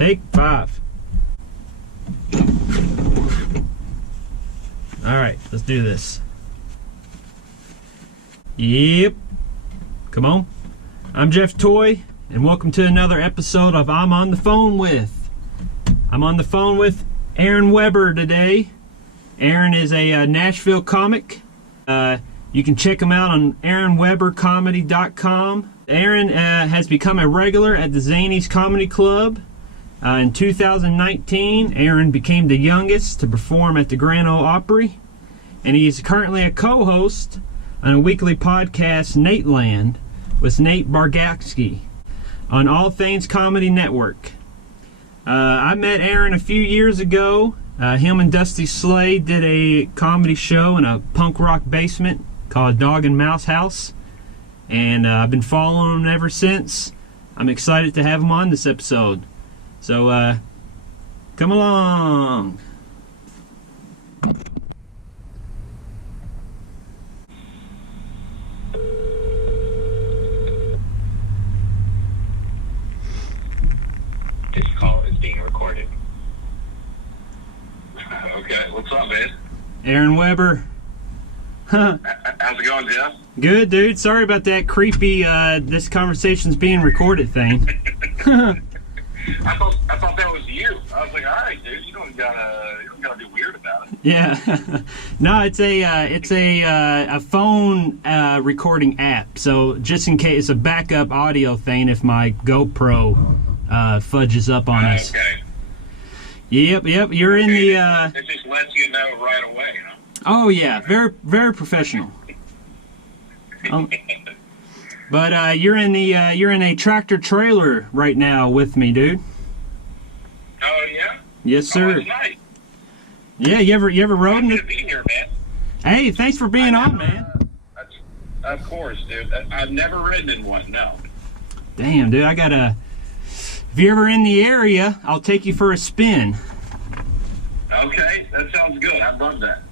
Take 5. Alright, let's do this. Yep. Come on. I'm Jeff Toy, and welcome to another episode of I'm on the phone with. I'm on the phone with Aaron Weber today. Aaron is a Nashville comic. You can check him out on AaronWeberComedy.com. Aaron has become a regular at the Zanies Comedy Club. In 2019, Aaron became the youngest to perform at the Grand Ole Opry, and he is currently a co-host on a weekly podcast, Nateland, with Nate Bargatze on All Things Comedy Network. I met Aaron a few years ago. Him and Dusty Slade did a comedy show in a punk rock basement called Dog and Mouse House, and I've been following him ever since. I'm excited to have him on this episode. So, come along. This call is being recorded. Okay, what's up, man? Aaron Weber. How's it going, Jeff? Good, dude. Sorry about that creepy, this conversation's being recorded thing. I thought that was you. I was like, all right, dude, you don't gotta be weird about it. Yeah. No, it's a phone recording app. So just in case, it's a backup audio thing if my GoPro fudges up on us. Okay. Yep. You're in the. It just lets you know right away, huh? Oh yeah, very very professional. But you're in a tractor trailer right now with me, dude. Oh yeah. Yes, sir. Oh, that's nice. Yeah, you ever rode in Happy it? to be here, man. Hey, thanks for being on, man. Of course, dude. I've never ridden in one. No. Damn, dude, I gotta. If you're ever in the area, I'll take you for a spin. Okay, that sounds good. I love that.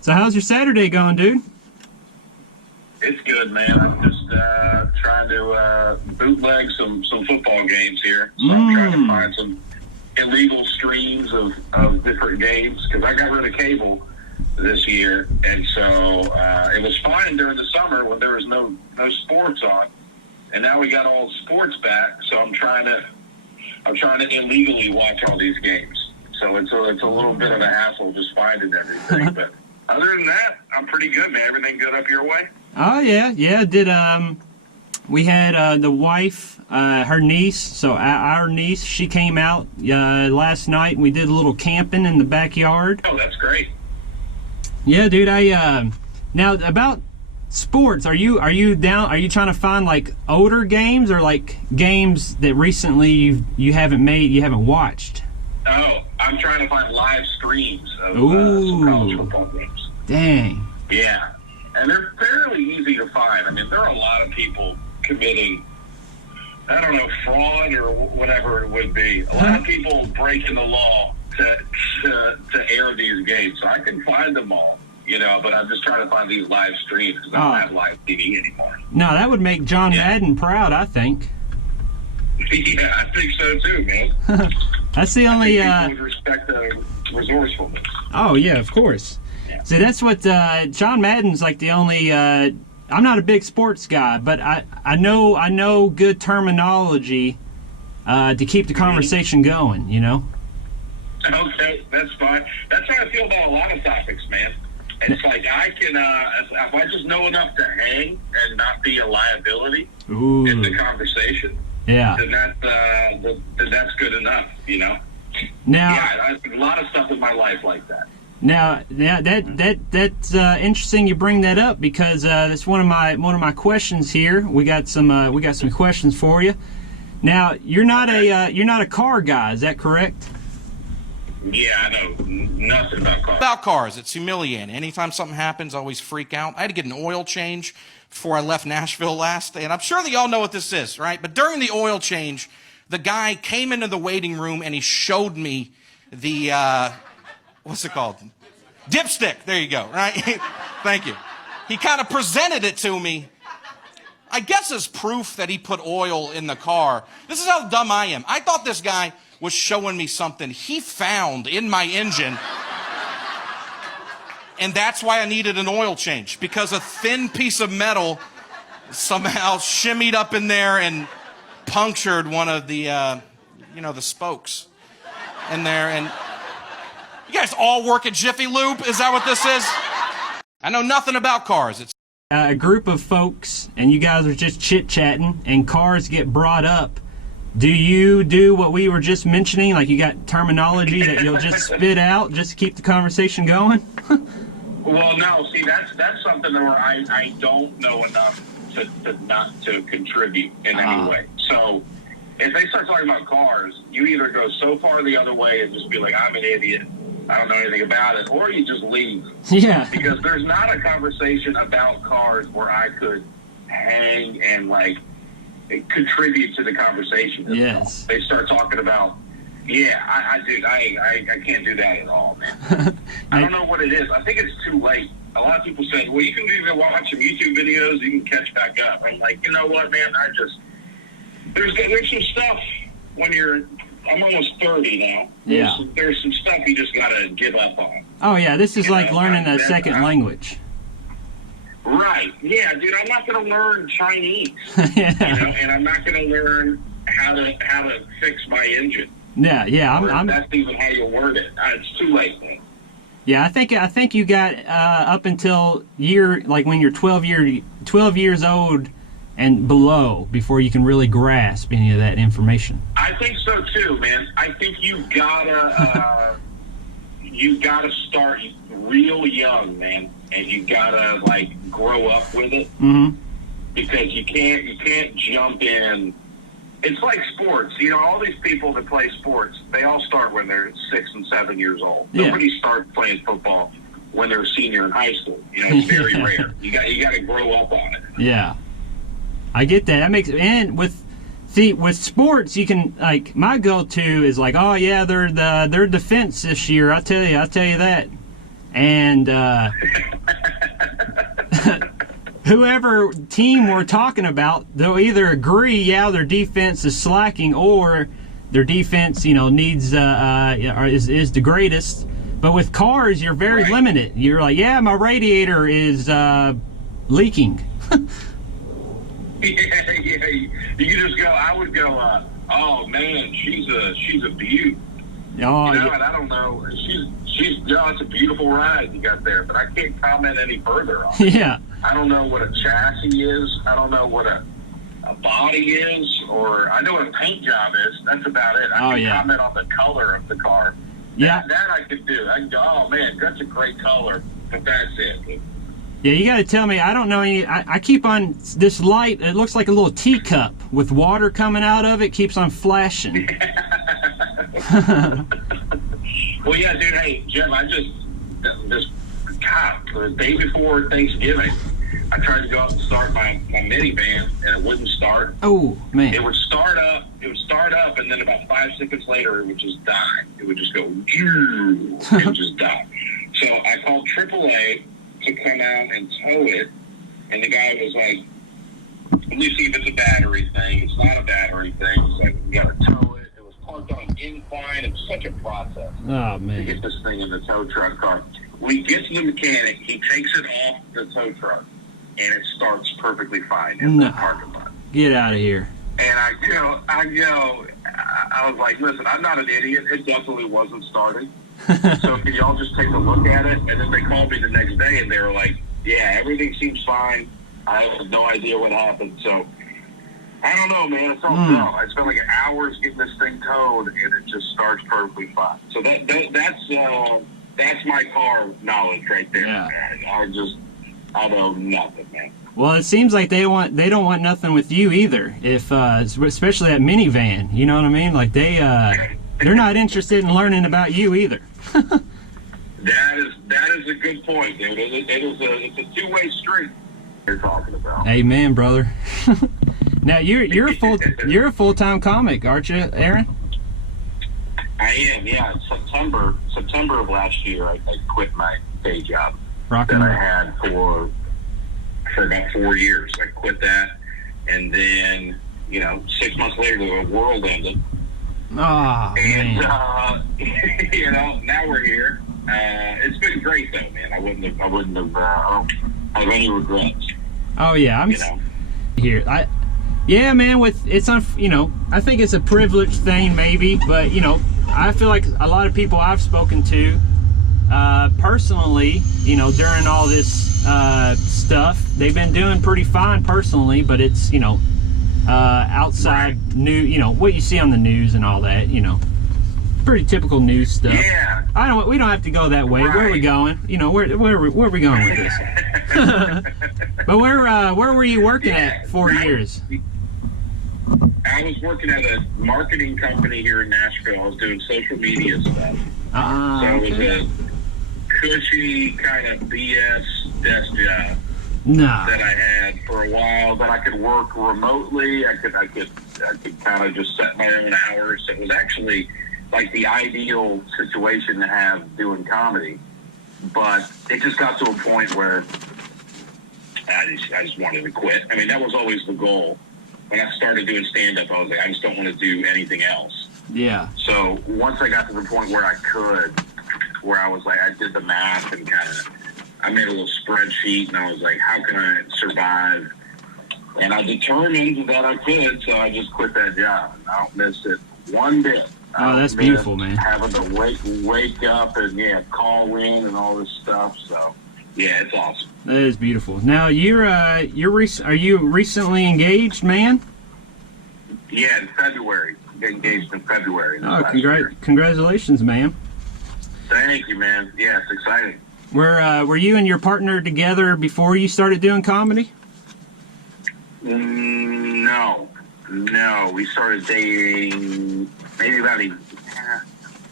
So how's your Saturday going, dude? It's good, man. I'm just trying to bootleg some football games here. So I'm trying to find some illegal streams of different games because I got rid of cable this year, and so it was fine during the summer when there was no sports on, and now we got all sports back. So I'm trying to illegally watch all these games. So it's a little bit of a hassle just finding everything, but other than that, I'm pretty good, man. Everything good up your way? Oh yeah. Did we had the wife, her niece, so our niece, she came out last night, and we did a little camping in the backyard. Oh, that's great. Yeah, dude. Now about sports, are you down? Are you trying to find like older games or like games that recently you haven't watched? Oh, I'm trying to find live streams of some college football games. Dang. Yeah, and they're fairly easy to find. I mean, there are a lot of people committing, I don't know, fraud or whatever it would be. A lot of people breaking the law to air these games. So I can find them all, but I'm just trying to find these live streams because I don't have live TV anymore. No, that would make John Madden proud, I think. Yeah, I think so too, man. That's the only. People would respect the resourcefulness. Oh yeah, of course. Yeah. See, that's what John Madden's like the only. I'm not a big sports guy, but I know good terminology to keep the conversation going. Okay, that's fine. That's how I feel about a lot of topics, man. It's like I can, if I just know enough to hang and not be a liability in the conversation. Yeah. Then that's good enough, Now, yeah, a lot of stuff in my life like that. Now, that's interesting you bring that up because that's one of my questions here. We got some questions for you. Now, you're not a car guy, is that correct? Yeah, I know nothing about cars. About cars, it's humiliating. Anytime something happens, I always freak out. I had to get an oil change before I left Nashville last, and I'm sure that y'all know what this is, right? But during the oil change, the guy came into the waiting room and he showed me the, what's it called? Dipstick. There you go, right? Thank you. He kind of presented it to me. I guess as proof that he put oil in the car. This is how dumb I am. I thought this guy was showing me something he found in my engine. And that's why I needed an oil change, because a thin piece of metal somehow shimmied up in there and punctured one of the, the spokes in there. And you guys all work at Jiffy Lube? Is that what this is? I know nothing about cars. It's a group of folks, and you guys are just chit-chatting, and cars get brought up. Do you do what we were just mentioning? Like, you got terminology that you'll just spit out just to keep the conversation going? Well, no. See, that's something where I don't know enough to not to contribute in any way. So if they start talking about cars, you either go so far the other way and just be like, I'm an idiot, I don't know anything about it, or you just leave. Yeah. Because there's not a conversation about cars where I could hang and, like, contribute to the conversation. Yes. They start talking about, I can't do that at all, man. I don't know what it is. I think it's too late. A lot of people say, well, you can either watch some YouTube videos, you can catch back up. I'm like, you know what, man? There's some stuff when I'm almost 30 now. Yeah. There's some stuff you just got to give up on. Oh, yeah, this is like learning a second language. Right. Yeah, dude, I'm not going to learn Chinese. Yeah. And I'm not going to learn how to fix my engine. Yeah. That's even how you word it. It's too late, man. Yeah, I think you got up until when you're 12 years old and below before you can really grasp any of that information. I think so too, man. I think you gotta start real young, man, and you gotta grow up with it. Mm-hmm. Because you can't jump in. It's like sports. All these people that play sports, they all start when they're 6 and 7 years old. Yeah. Nobody starts playing football when they're a senior in high school. It's very rare. You got to grow up on it. Yeah, I get that. That makes and with sports, you can my go-to is oh yeah, their defense this year. I'll tell you that, and whoever team we're talking about, they'll either agree, yeah, their defense is slacking, or their defense, needs is the greatest. But with cars, you're very limited. You're like, yeah, my radiator is leaking. Yeah. You just go. I would go. Oh man, she's a beaut. Oh, and I don't know. It's a beautiful ride you got there, but I can't comment any further on it. Yeah. I don't know what a chassis is. I don't know what a body is, or I know what a paint job is. That's about it. I can comment on the color of the car. Yeah. That I could do. I can go, oh man, that's a great color, but that's it. Yeah, you got to tell me. I don't know any. I keep on this light. It looks like a little teacup with water coming out of it. Keeps on flashing. Well, yeah, dude. Hey, Jim, the day before Thanksgiving, I tried to go out and start my minivan, and it wouldn't start. Oh man! It would start up, and then about 5 seconds later, it would just die. It would just go, it would just die. So I called AAA to come out and tow it, and the guy was like, "Let me see if it's a battery thing." It's not a battery thing. He's like, "We got to tow it." It was parked on an incline. It was such a process Oh man! to get this thing in the tow truck car. We get to the mechanic. He takes it off the tow truck, and it starts perfectly fine in the parking lot. Get out of here. And I was like, listen, I'm not an idiot. It definitely wasn't starting. So can y'all just take a look at it? And then they called me the next day, and they were like, yeah, everything seems fine. I have no idea what happened. So I don't know, man. It's all wrong. I spent hours getting this thing towed, and it just starts perfectly fine. So that's my car knowledge right there. Yeah. I know nothing, man. Well, it seems like they don't want nothing with you either. If especially that minivan, you know what I mean? Like they're not interested in learning about you either. That is a good point, dude. It's a two-way street you're talking about. Amen, brother. Now you're a full-time comic, aren't you, Aaron? I am, yeah. September of last year, I quit my day job Rockin' that I had for about 4 years. I quit that, And then, 6 months later, the world ended. Oh, And, man. now we're here. It's been great, though, man. I wouldn't have, I don't have any regrets. Oh, yeah. I'm here. Yeah, man, I think it's a privileged thing, maybe, but, I feel like a lot of people I've spoken to, personally, during all this stuff, they've been doing pretty fine personally, but it's, outside what you see on the news and all that, pretty typical news stuff. Yeah. We don't have to go that way. Right. Where are we going? Where are we going with this? But where were you working at 4 years? I was working at a marketing company here in Nashville. I was doing social media stuff. So it was a cushy kind of BS desk job that I had for a while. That I could work remotely. I could kind of just set my own hours. It was actually like the ideal situation to have doing comedy. But it just got to a point where I just wanted to quit. I mean, that was always the goal. When I started doing stand-up, I was like, I just don't want to do anything else. Yeah. So once I got to the point where I was like, I did the math and I made a little spreadsheet, and I was like, how can I survive? And I determined that I could, so I just quit that job. I don't miss it one bit. Oh, that's beautiful, man. Having to wake up and call in and all this stuff. So yeah, it's awesome. That is beautiful. Now are you recently engaged, man? Yeah, in February. Got engaged in February. Oh, congratulations, man. Thank you, man. Yeah, it's exciting. Were you and your partner together before you started doing comedy? No. We started dating maybe about a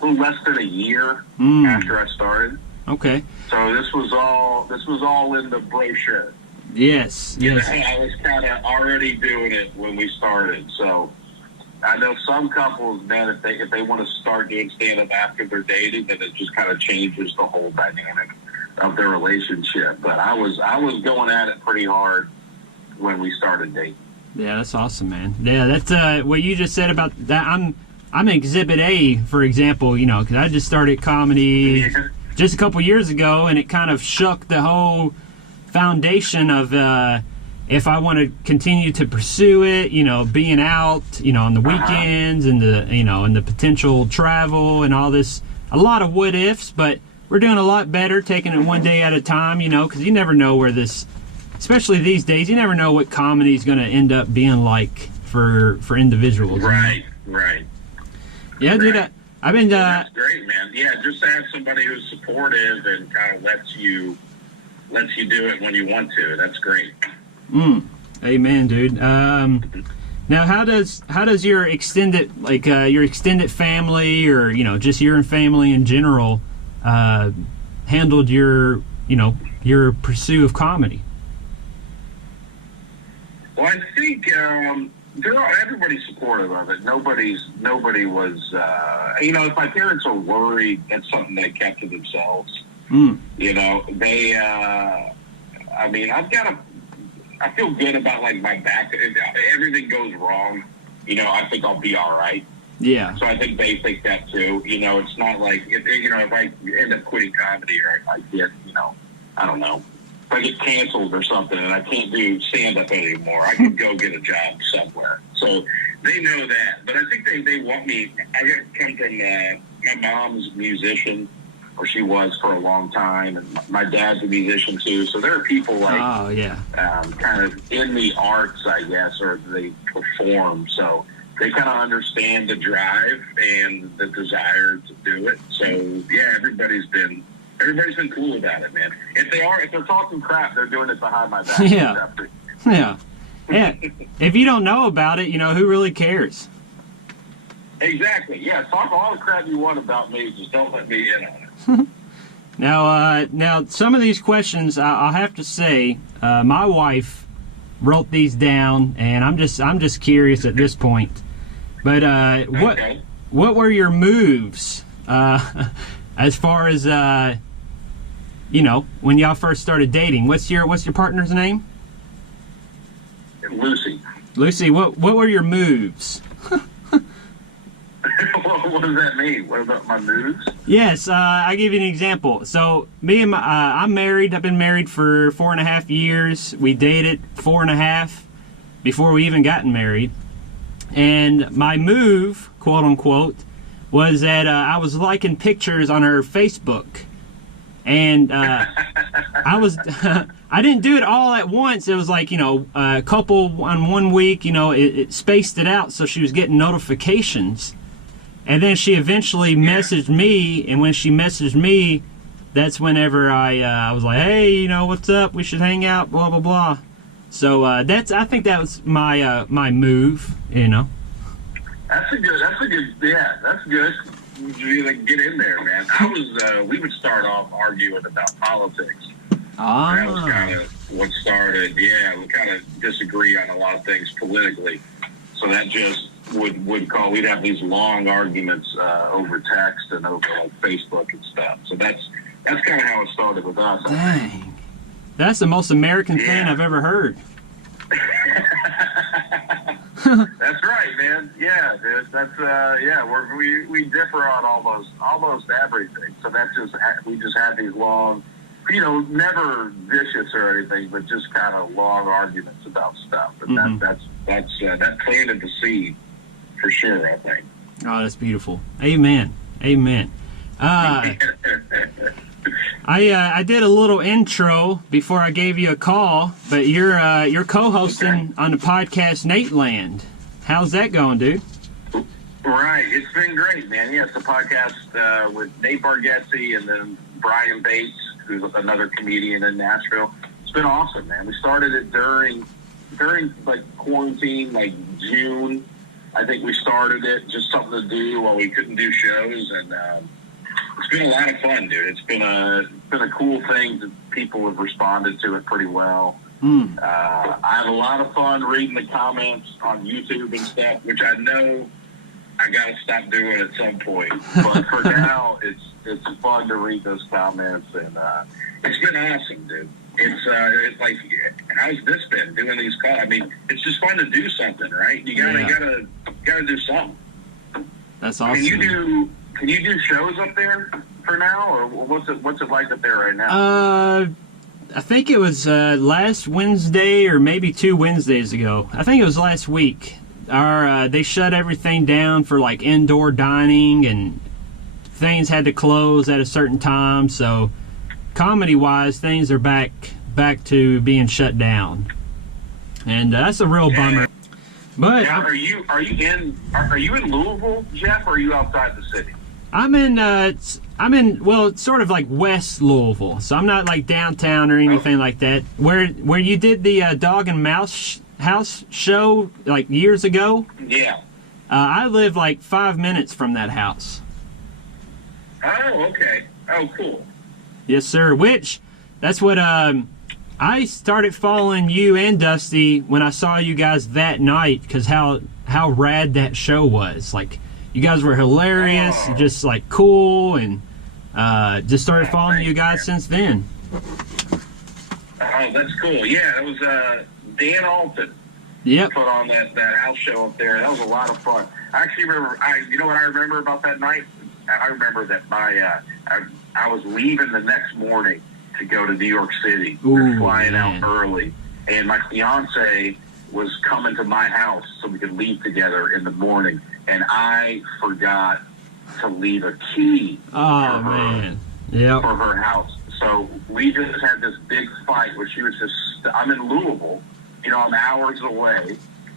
little less than a year after I started. Okay. So this was all in the brochure. Yes. I was kind of already doing it when we started. So I know some couples, man, if they want to start doing stand-up after they're dating, then it just kind of changes the whole dynamic of their relationship. But I was going at it pretty hard when we started dating. Yeah, that's awesome, man. Yeah, that's what you just said about that. I'm Exhibit A, for example, because I just started comedy just a couple years ago, and it kind of shook the whole foundation of if I want to continue to pursue it, being out, on the weekends and the potential travel and all this. A lot of what ifs, but we're doing a lot better, taking it one day at a time, because you never know where this. Especially these days, you never know what comedy is going to end up being like for individuals. Right. Yeah, dude, I've been. That's great, man. Yeah, just to have somebody who's supportive and kind of lets you do it when you want to. That's great. Amen, dude. Now, how does your extended family, or just your family in general, handled your pursuit of comedy? Well, I think everybody's supportive of it. Nobody was. If my parents are worried, that's something they kept to themselves. They. I feel good about my back. If everything goes wrong, I think I'll be all right. Yeah. So I think they think that too. It's not like if I end up quitting comedy or I get I don't know. If I get canceled or something and I can't do stand-up anymore, I can go get a job somewhere. So they know that. But I think they want me. I come from my mom's a musician, or she was for a long time, and my dad's a musician too. So there are people kind of in the arts, I guess, or they perform. So they kind of understand the drive and the desire to do it. So yeah, everybody's been cool about it, man. If they're talking crap, they're doing it behind my back. Yeah. If you don't know about it, who really cares? Exactly. Yeah, talk all the crap you want about me, just don't let me in on it. Now, some of these questions, I'll have to say, my wife wrote these down, and I'm just curious at this point. But what were your moves as far as when y'all first started dating? What's your partner's name? Lucy. Lucy, what were your moves? What does that mean? What about my moves? Yes, I'll give you an example. So, I'm married. I've been married for 4.5 years. We dated 4.5 before we even gotten married. And my move, quote unquote, was that I was liking pictures on her Facebook. And I didn't do it all at once. It was like, a couple on 1 week, it spaced it out so she was getting notifications. And then she eventually messaged me, and when she messaged me, that's whenever I was like, hey, what's up? We should hang out, blah, blah, blah. So I think that was my my move, That's good. You get in there, man. We would start off arguing about politics. That was kind of what started. Yeah, we kind of disagree on a lot of things politically. So that just we'd have these long arguments over text and over Facebook and stuff. So that's kind of how it started with us. Dang. That's the most American thing I've ever heard. That's right, man. Yeah, dude. That's we differ on almost everything. So we just had these long, never vicious or anything, but just kind of long arguments about stuff, and that planted the seed for sure, I think. Oh, that's beautiful. Amen. I did a little intro before I gave you a call, but you're co-hosting on the podcast Nateland. How's that going, dude? Right, it's been great, man. Yeah, it's a podcast with Nate Bargatze and then Brian Bates, who's another comedian in Nashville. It's been awesome, man. We started it during like quarantine, like June. I think we started it, just something to do while we couldn't do shows, and it's been a lot of fun, dude. It's been a cool thing that people have responded to it pretty well. I have a lot of fun reading the comments on YouTube and stuff, which I know I gotta stop doing at some point. But for now, it's fun to read those comments, and it's been awesome, dude. It's like, how's this been doing these calls? I mean, it's just fun to do something, right? You gotta do something. That's awesome. Can you do shows up there for now, or what's it like up there right now? I think it was last Wednesday or maybe 2 Wednesdays ago. I think it was last week. They shut everything down for like indoor dining, and things had to close at a certain time. So comedy-wise, things are back to being shut down, and that's a real bummer. But now, are you in Louisville, Jeff, or are you outside the city? I'm in it's sort of like West Louisville, so I'm not like downtown or anything like that. Where you did the Dog and Mouse House show like years ago? Yeah. I live like 5 minutes from that house. Oh, okay. Oh, cool. Yes, sir. That's what I started following you and Dusty when I saw you guys that night, because how rad that show was. Like, you guys were hilarious, and just like cool, and just started following you guys since then. Oh, that's cool. Yeah, it was Dan Alton. Yep. Put on that house show up there. That was a lot of fun. I actually remember. You know what I remember about that night? I remember that I was leaving the next morning to go to New York City. We were flying out early, and my fiance was coming to my house so we could leave together in the morning, and I forgot to leave a key for her house. So we just had this big fight where she was I'm in Louisville, I'm hours away,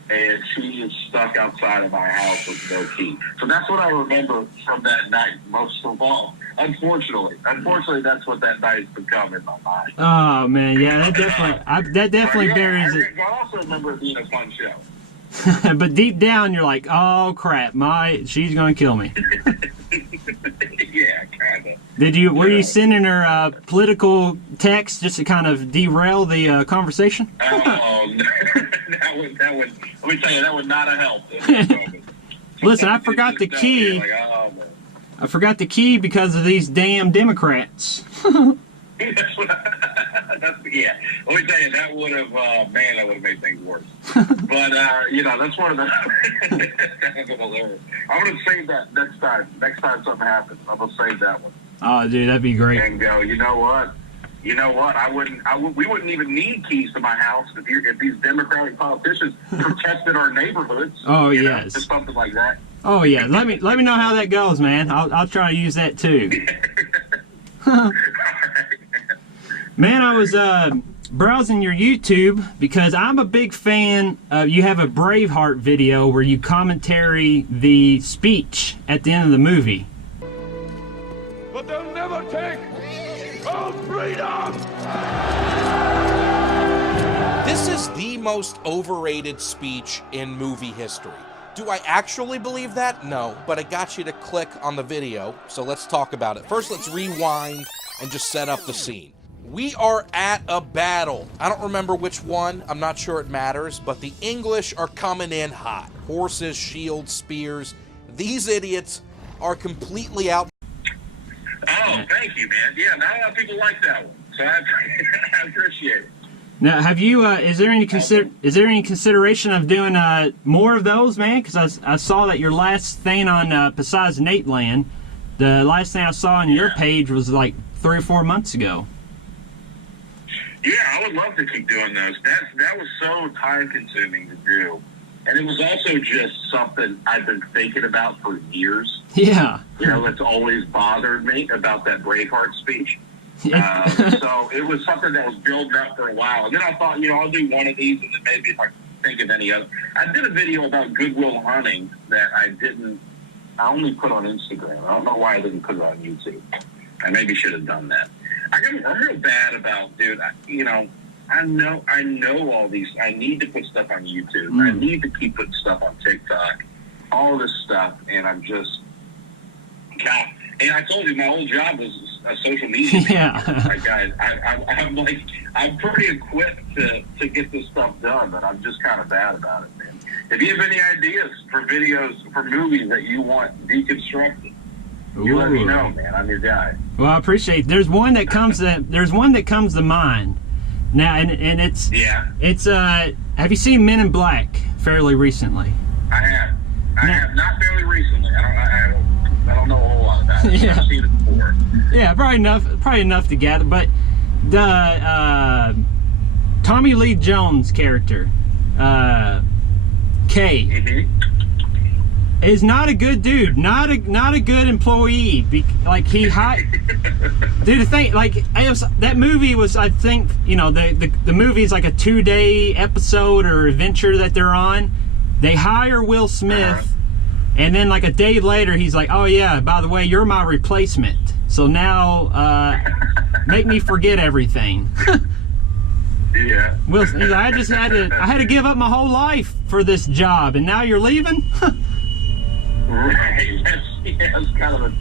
and she is stuck outside of my house with no key. So that's what I remember from that night most of all. Unfortunately, that's what that night's become in my mind. Oh man, yeah, that definitely buries it. I also remember it being a fun show. But deep down, you're like, oh crap, she's gonna kill me. Yeah, kinda. Were you sending her political text just to kind of derail the conversation? Oh, no. that would. Let me tell you, that would not have helped. Listen, I forgot the key. I forgot the key because of these damn Democrats. That's Yeah. Let me tell you, that would have, man, that would have made things worse. But, you know, that's one of the, I'm going to save that next time. Next time something happens, I'm going to save that one. Oh, dude, that'd be great. And go, you know what? We wouldn't even need keys to my house if these Democratic politicians protested our neighborhoods. Oh, you yes. know, just something like that. Oh, yeah. Let me know how that goes, man. I'll try to use that too. Man, I was browsing your YouTube because I'm a big fan of, you have a Braveheart video where you commentary the speech at the end of the movie. But they'll never take our freedom! This is the most overrated speech in movie history. Do I actually believe that? No, but I got you to click on the video, so let's talk about it. First, let's rewind and just set up the scene. We are at a battle. I don't remember which one. I'm not sure it matters, but the English are coming in hot. Horses, shields, spears. These idiots are completely out. Oh, thank you, man. Yeah, not a lot of people like that one, so I appreciate it. Now, have you? Is there any consideration of doing more of those, man? Because I saw that your last thing on besides Nateland, the last thing I saw on your page was like 3 or 4 months ago. Yeah, I would love to keep doing those. That was so time consuming to do, and it was also just something I've been thinking about for years. Yeah. You know, it's always bothered me about that Braveheart speech. So it was something that was building up for a while. And then I thought, you know, I'll do one of these, and then maybe if I think of any other. I did a video about Goodwill Hunting that I only put on Instagram. I don't know why I didn't put it on YouTube. I maybe should have done that. I'm real bad about, dude, I know all these. I need to put stuff on YouTube. I need to keep putting stuff on TikTok, all this stuff, and I'm just, God. And I told you my old job was a social media manager. Yeah. Like, I'm pretty equipped to get this stuff done, but I'm just kind of bad about it, man. If you have any ideas for videos, for movies that you want deconstructed, you let me know, man. I'm your guy. Well, I appreciate it. There's one that comes to mind. Now, and it's have you seen Men in Black fairly recently? I have not fairly recently. I don't know a whole lot about it. Yeah. I've seen it before. Yeah, probably enough to gather. But the Tommy Lee Jones character, Kay, is not a good dude, not a good employee. Dude, the thing, like, that movie was, I think, you know, the movie is like a 2-day episode or adventure that they're on. They hire Will Smith, and then like a day later, he's like, "Oh yeah, by the way, you're my replacement. So now, make me forget everything." Yeah. Will, he's like, I had to give up my whole life for this job, and now you're leaving. Right. It's kind of a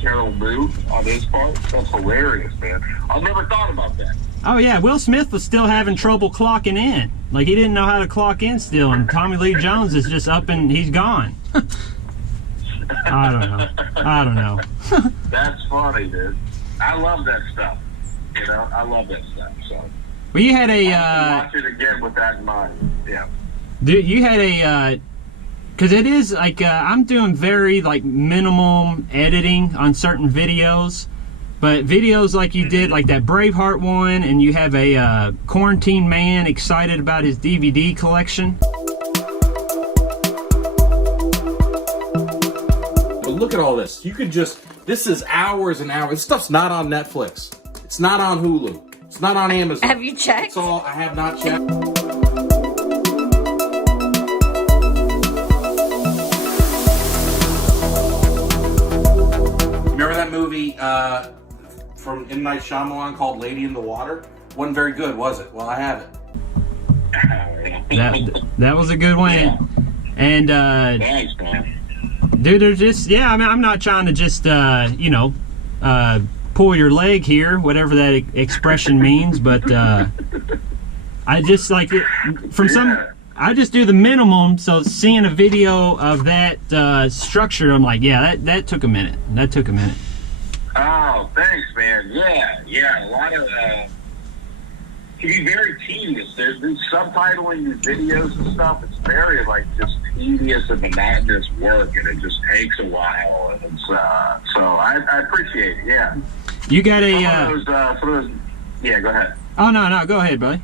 terrible move on his part. That's hilarious, man. I've never thought about that. Oh yeah, Will Smith was still having trouble clocking in. Like, he didn't know how to clock in still, and Tommy Lee Jones is just up and he's gone. I don't know. That's funny, dude. I love that stuff. You know, I love that stuff. So. Well, you had I'll watch it again with that in mind. Yeah. Dude, you had a. Because it is like I'm doing very like minimum editing on certain videos, but videos like you did, like that Braveheart one, and you have a quarantine man excited about his DVD collection. But look at all this. You could this is hours and hours. This stuff's not on Netflix. It's not on Hulu. It's not on Amazon. Have you checked? It's all, I have not checked. Remember that movie from M. Night Shyamalan called Lady in the Water? Wasn't very good, was it? Well, I have it. That was a good one. Yeah. And Thanks, man. dude, they're just, yeah, I mean, I'm not trying to just pull your leg here, whatever that expression means, but I just like it from I just do the minimum. So seeing a video of that structure, I'm like, yeah, that took a minute. Oh, thanks, man. Yeah. A lot of can be very tedious. There's subtitling these videos and stuff. It's very like just tedious and monotonous work, and it just takes a while. And it's so I appreciate it. Yeah. You got a some of those. Yeah, go ahead. Oh no, go ahead, buddy.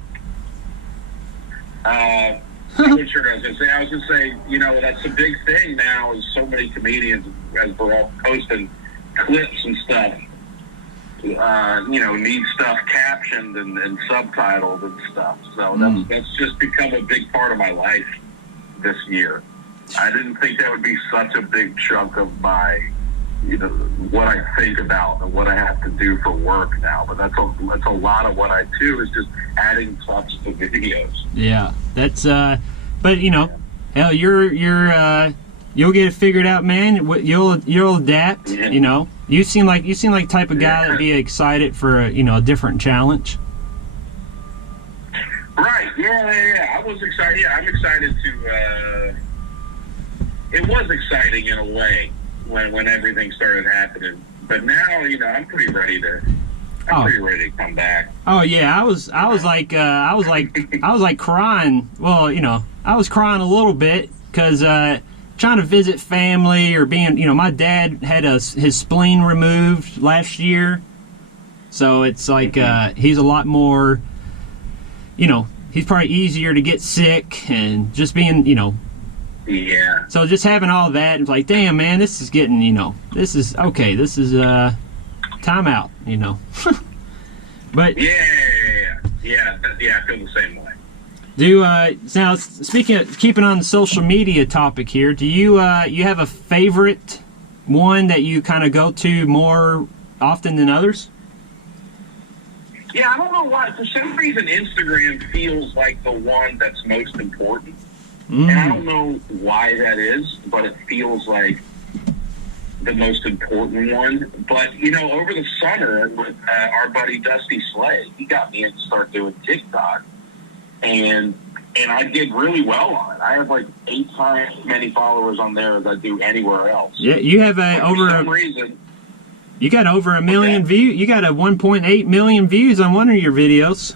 I'm not sure what I was going to say. I was going to say, you know, that's a big thing now is so many comedians, as we're all posting clips and stuff, you know, need stuff captioned and subtitled and stuff. So that's just become a big part of my life this year. I didn't think that would be such a big chunk of my, you know, what I think about and what I have to do for work now. But that's a lot of what I do is just adding clips to videos. Yeah, that's but you know, hell, you'll get it figured out, man. You'll adapt. Yeah. You know, you seem like the type of guy that'd be excited for a different challenge. Right. Yeah. I was excited. Yeah, I'm excited to. It was exciting in a way when everything started happening, but now, you know, I'm pretty ready to come back. Oh yeah, I was like crying. Well, you know, I was crying a little bit because trying to visit family or being, you know, my dad had his spleen removed last year, so it's like he's a lot more, you know, he's probably easier to get sick and just being, you know. Yeah. So just having all that, it's like, damn, man, this is getting, you know, this is time out, you know. But yeah, I feel the same way. Now speaking of keeping on the social media topic here, do you have a favorite one that you kind of go to more often than others? Yeah, I don't know why. For some reason, Instagram feels like the one that's most important. And I don't know why that is, but it feels like the most important one. But, you know, over the summer with our buddy Dusty Slay, he got me in to start doing TikTok. And I did really well on it. I have like 8 times as many followers on there as I do anywhere else. Yeah, you have you got over a million views. You got a 1.8 million views on one of your videos.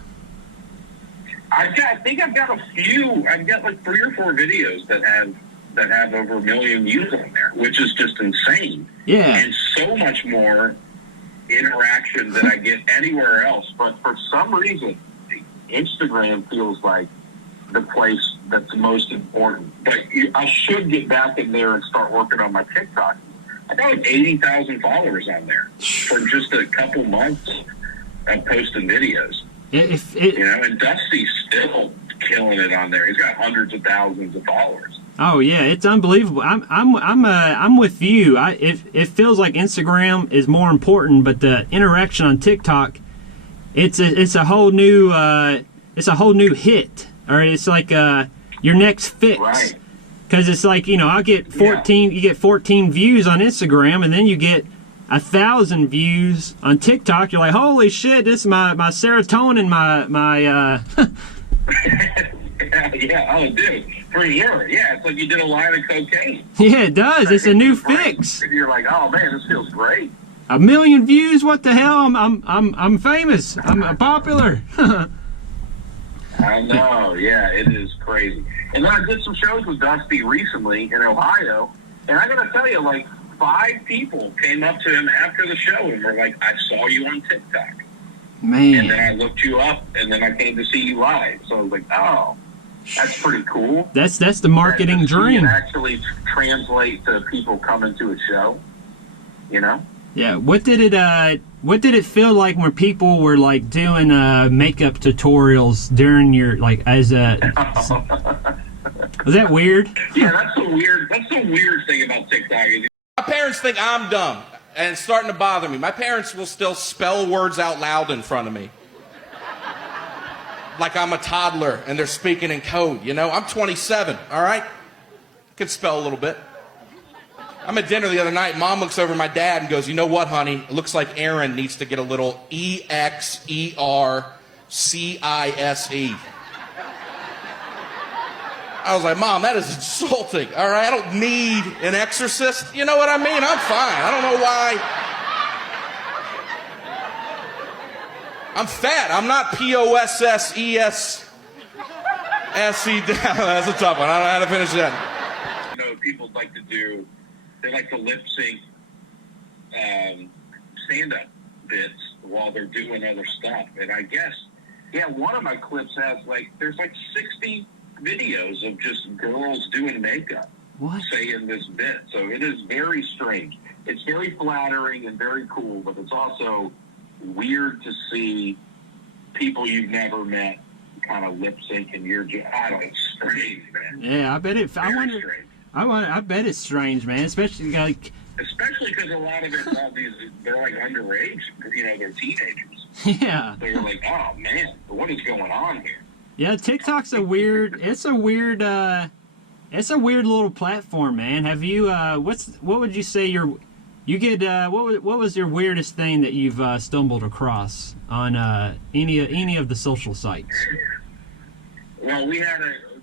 I think I've got a few. I've got like 3 or 4 videos that have over 1 million views on there, which is just insane. Yeah. And so much more interaction than I get anywhere else. But for some reason, Instagram feels like the place that's most important. But I should get back in there and start working on my TikTok. I got like 80,000 followers on there for just a couple months of posting videos. You know, and Dusty's still killing it on there. He's got hundreds of thousands of followers. Oh yeah, it's unbelievable. I'm with you. It feels like Instagram is more important, but the interaction on TikTok, it's a whole new hit, or it's like your next fix. Right. Because it's like, you know, I'll get 14. Yeah. You get 14 views on Instagram, and then you get 1,000 views on TikTok. You're like, holy shit, this is my serotonin, my yeah, oh dude, for sure. Yeah, it's like you did a line of cocaine. Yeah, it does. It's a new fix. You're like, oh man, this feels great. 1 million views? What the hell? I'm famous. I'm popular. I know. Yeah, it is crazy. And then I did some shows with Dusty recently in Ohio, and I gotta tell you, like 5 people came up to him after the show and were like, I saw you on TikTok. Man. And then I looked you up, and then I came to see you live. So I was like, oh, that's pretty cool. That's the marketing dream. And actually translate to people coming to a show, you know? Yeah. What did it feel like when people were like doing makeup tutorials during your as a? Was that weird? Yeah, that's the weird thing about TikTok. My parents think I'm dumb, and it's starting to bother me. My parents will still spell words out loud in front of me. Like I'm a toddler and they're speaking in code, you know? I'm 27, all right? I can spell a little bit. I'm at dinner the other night. Mom looks over at my dad and goes, you know what, honey? It looks like Aaron needs to get a little EXERCISE. I was like, Mom, that is insulting, all right? I don't need an exorcist. You know what I mean? I'm fine. I don't know why. I'm fat. I'm not P-O-S-S-E-S-S-E. That's a tough one. I don't know how to finish that. You know, people like to do, they like to lip sync stand-up bits while they're doing other stuff. And I guess, yeah, one of my clips has there's 60 videos of just girls doing makeup. What? Saying this bit. So it is very strange. It's very flattering and very cool, but it's also weird to see people you've never met kind of lip sync and you're just, I don't know, it's strange, man. Yeah, I bet it. I Very wonder. strange. I bet it's strange, man. Especially Especially because a lot of it, all these, they're underage. You know, they're teenagers. yeah. So you're like, oh man, what is going on here? Yeah, TikTok's a weird. It's a weird little platform, man. Have you? What would you say you get? What was your weirdest thing that you've stumbled across on any of the social sites? Well,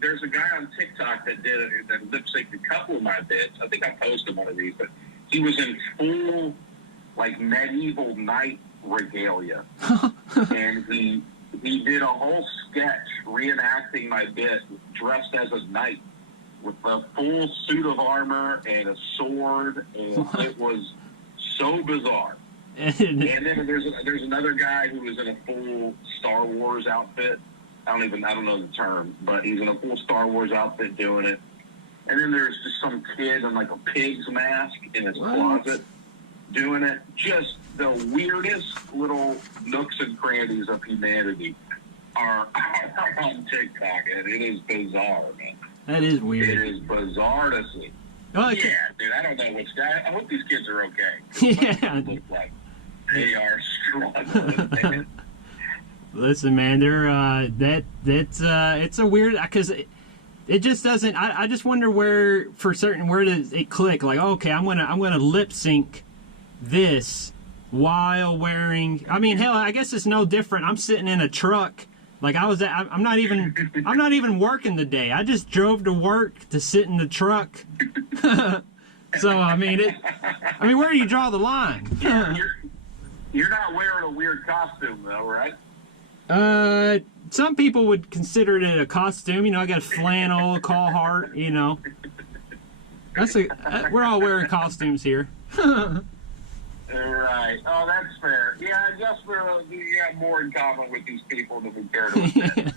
there's a guy on TikTok that lip synced a couple of my bits. I think I posted one of these, but he was in full medieval knight regalia, and he did a whole sketch reenacting my bit dressed as a knight with a full suit of armor and a sword, and it was so bizarre. And then there's another guy who was in a full Star Wars outfit. I don't know the term, but he's in a full Star Wars outfit doing it. And then there's just some kid in a pig's mask in his closet doing it. Just the weirdest little nooks and crannies of humanity are on TikTok, and it is bizarre, man. That is weird. It is bizarre to see. Well, Yeah, dude, I don't know which guy. I hope these kids are okay. Yeah. Look like they are struggling, man. Listen, man, it's a weird, because it just doesn't. I just wonder where does it click? Okay, I'm gonna lip sync this while wearing. I mean, hell, I guess it's no different. I'm sitting in a truck. I'm not even working the day. I just drove to work to sit in the truck. So I mean, where do you draw the line? You're not wearing a weird costume though, right? Some people would consider it a costume. You know, I got a flannel, call heart. You know, we're all wearing costumes here. Right. Oh, that's fair. Yeah, I guess we have more in common with these people than we care to admit.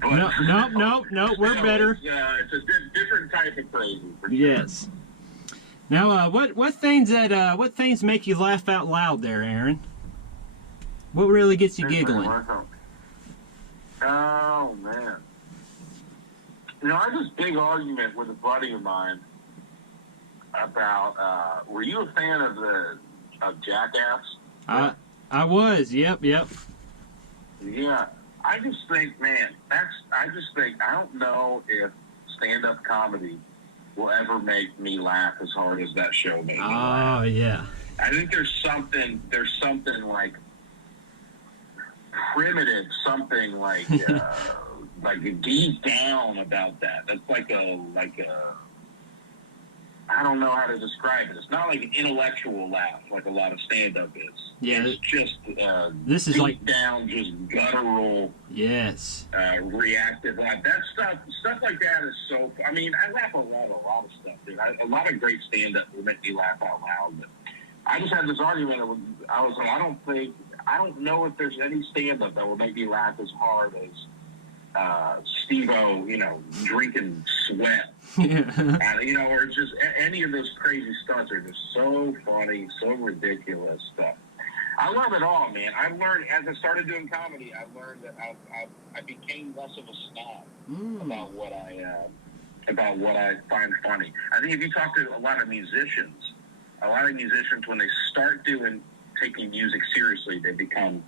But, No, we're better. It's a different type of crazy. For sure. Yes. Now, what things make you laugh out loud there, Aaron? What really gets you giggling? Oh, man. You know, I had this big argument with a buddy of mine about, were you a fan of Jackass? I was, yep. Yeah. I just think, I don't know if stand-up comedy will ever make me laugh as hard as that show made me laugh. Oh, yeah. I think there's something primitive, something deep down about that. That's like a I don't know how to describe it. It's not like an intellectual laugh like a lot of stand-up is. Yeah. It's just this is deep down, just guttural. Yes. Reactive laugh. That stuff like that is so. I mean, I laugh a lot of stuff, dude. A lot of great stand-up will make me laugh out loud. But I just had this argument. I was like, I don't know if there's any stand-up that will make me laugh as hard as Steve-O, drinking sweat. Yeah. Or just any of those crazy stunts are just so funny, so ridiculous stuff. I love it all, man. I've learned, as I started doing comedy, I've learned that I became less of a snob about what I find funny. I think if you talk to a lot of musicians, when they start taking music seriously, they become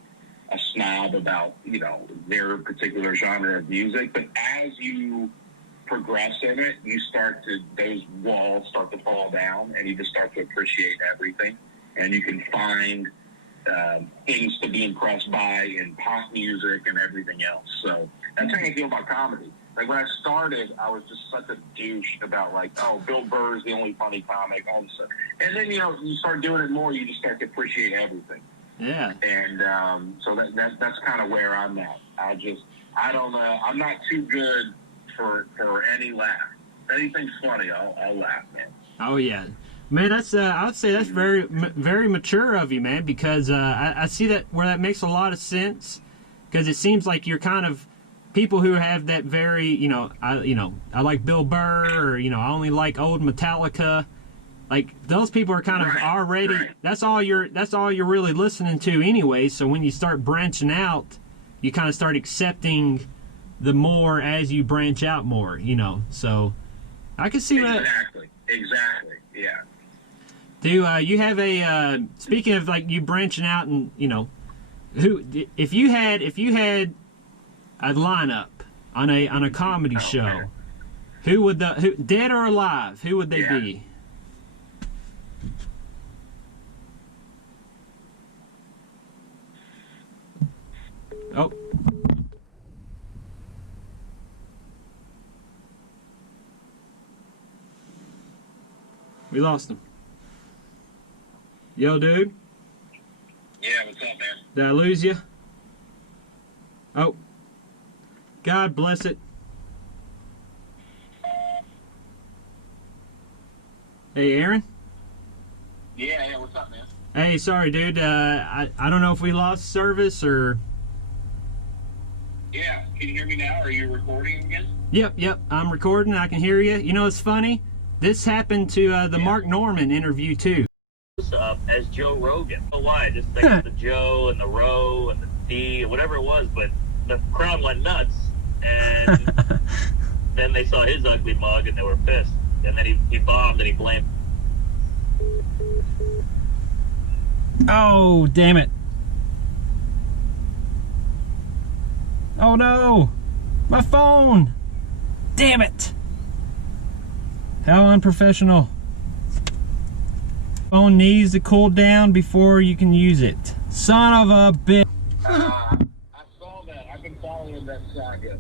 a snob about, their particular genre of music. But as you progress in it, those walls start to fall down, and you just start to appreciate everything. And you can find things to be impressed by in pop music and everything else. So that's how I feel about comedy. Like when I started, I was just such a douche about Bill Burr's the only funny comic, all this stuff. And then, you start doing it more, you just start to appreciate everything. Yeah. And so that's kind of where I'm at. I don't know. I'm not too good for any laugh. If anything's funny, I'll laugh, man. Oh yeah, man. That's I would say that's very mature of you, man. Because I see that where that makes a lot of sense. Because it seems like you're kind of people who have that very, I like Bill Burr, or I only like old Metallica. Like those people are kind of already. Right. That's all you're really listening to anyway. So when you start branching out, you kind of start accepting the more as you branch out more. So I can see that. Exactly. Yeah. Do you have a speaking of like you branching out and who if you had a lineup on a comedy show, who dead or alive, who would they be? Oh. We lost him. Yo, dude. Yeah, what's up, man? Did I lose you? Oh. God bless it. Hey, Aaron? Yeah, what's up, man? Hey, sorry, dude. I don't know if we lost service or... Yeah, can you hear me now? Are you recording again? Yep. I'm recording. I can hear you. It's funny. This happened to the Mark Norman interview, too. As Joe Rogan. I don't know why. I just think of the Joe and the Roe and the D, whatever it was, but the crowd went nuts. And then they saw his ugly mug and they were pissed. And then he bombed and he blamed. Oh, damn it. Oh, no. My phone. Damn it. How unprofessional. Phone needs to cool down before you can use it. Son of a bitch. I saw that. I've been following that saga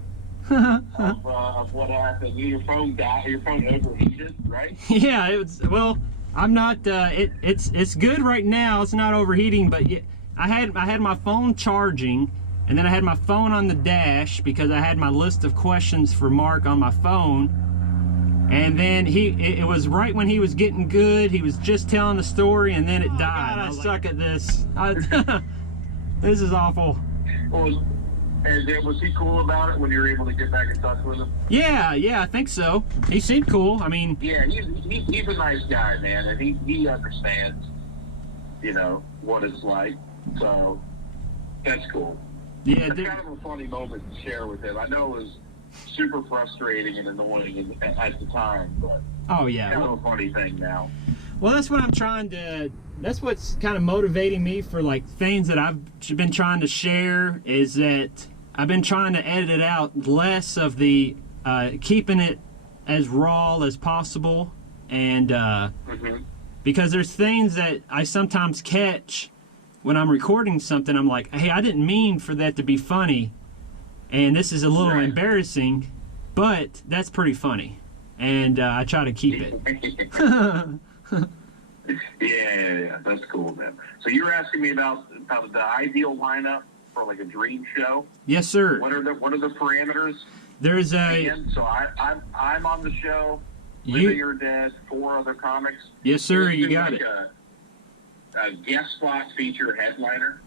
of what happened. Your phone died. Your phone overheated, right? Yeah, it was. Well, I'm not. It's good right now. It's not overheating, but I had my phone charging, and then I had my phone on the dash because I had my list of questions for Mark on my phone. And then it was right when he was getting good. He was just telling the story, and then it died. God, I suck at this. This is awful. Well, and then was he cool about it when you were able to get back in touch with him? Yeah, I think so. He seemed cool. I mean, yeah, he's a nice guy, man, and he understands, what it's like. So that's cool. Yeah, it's kind of a funny moment to share with him. I know it was super frustrating and annoying at the time, but oh yeah, kind of a funny thing now. Well, that's what I'm trying to. That's what's kind of motivating me for like things that I've been trying to share is that I've been trying to edit out less of the keeping it as raw as possible, and because there's things that I sometimes catch when I'm recording something. I'm like, hey, I didn't mean for that to be funny. And this is a little embarrassing, but that's pretty funny. And I try to keep it. Yeah. That's cool, man. So you were asking me about the ideal lineup for like a dream show? Yes, sir. What are the parameters? There's Again, so I'm on the show. Living or Dead, 4 other comics. Yes, sir. You got it. A guest spot feature headliner.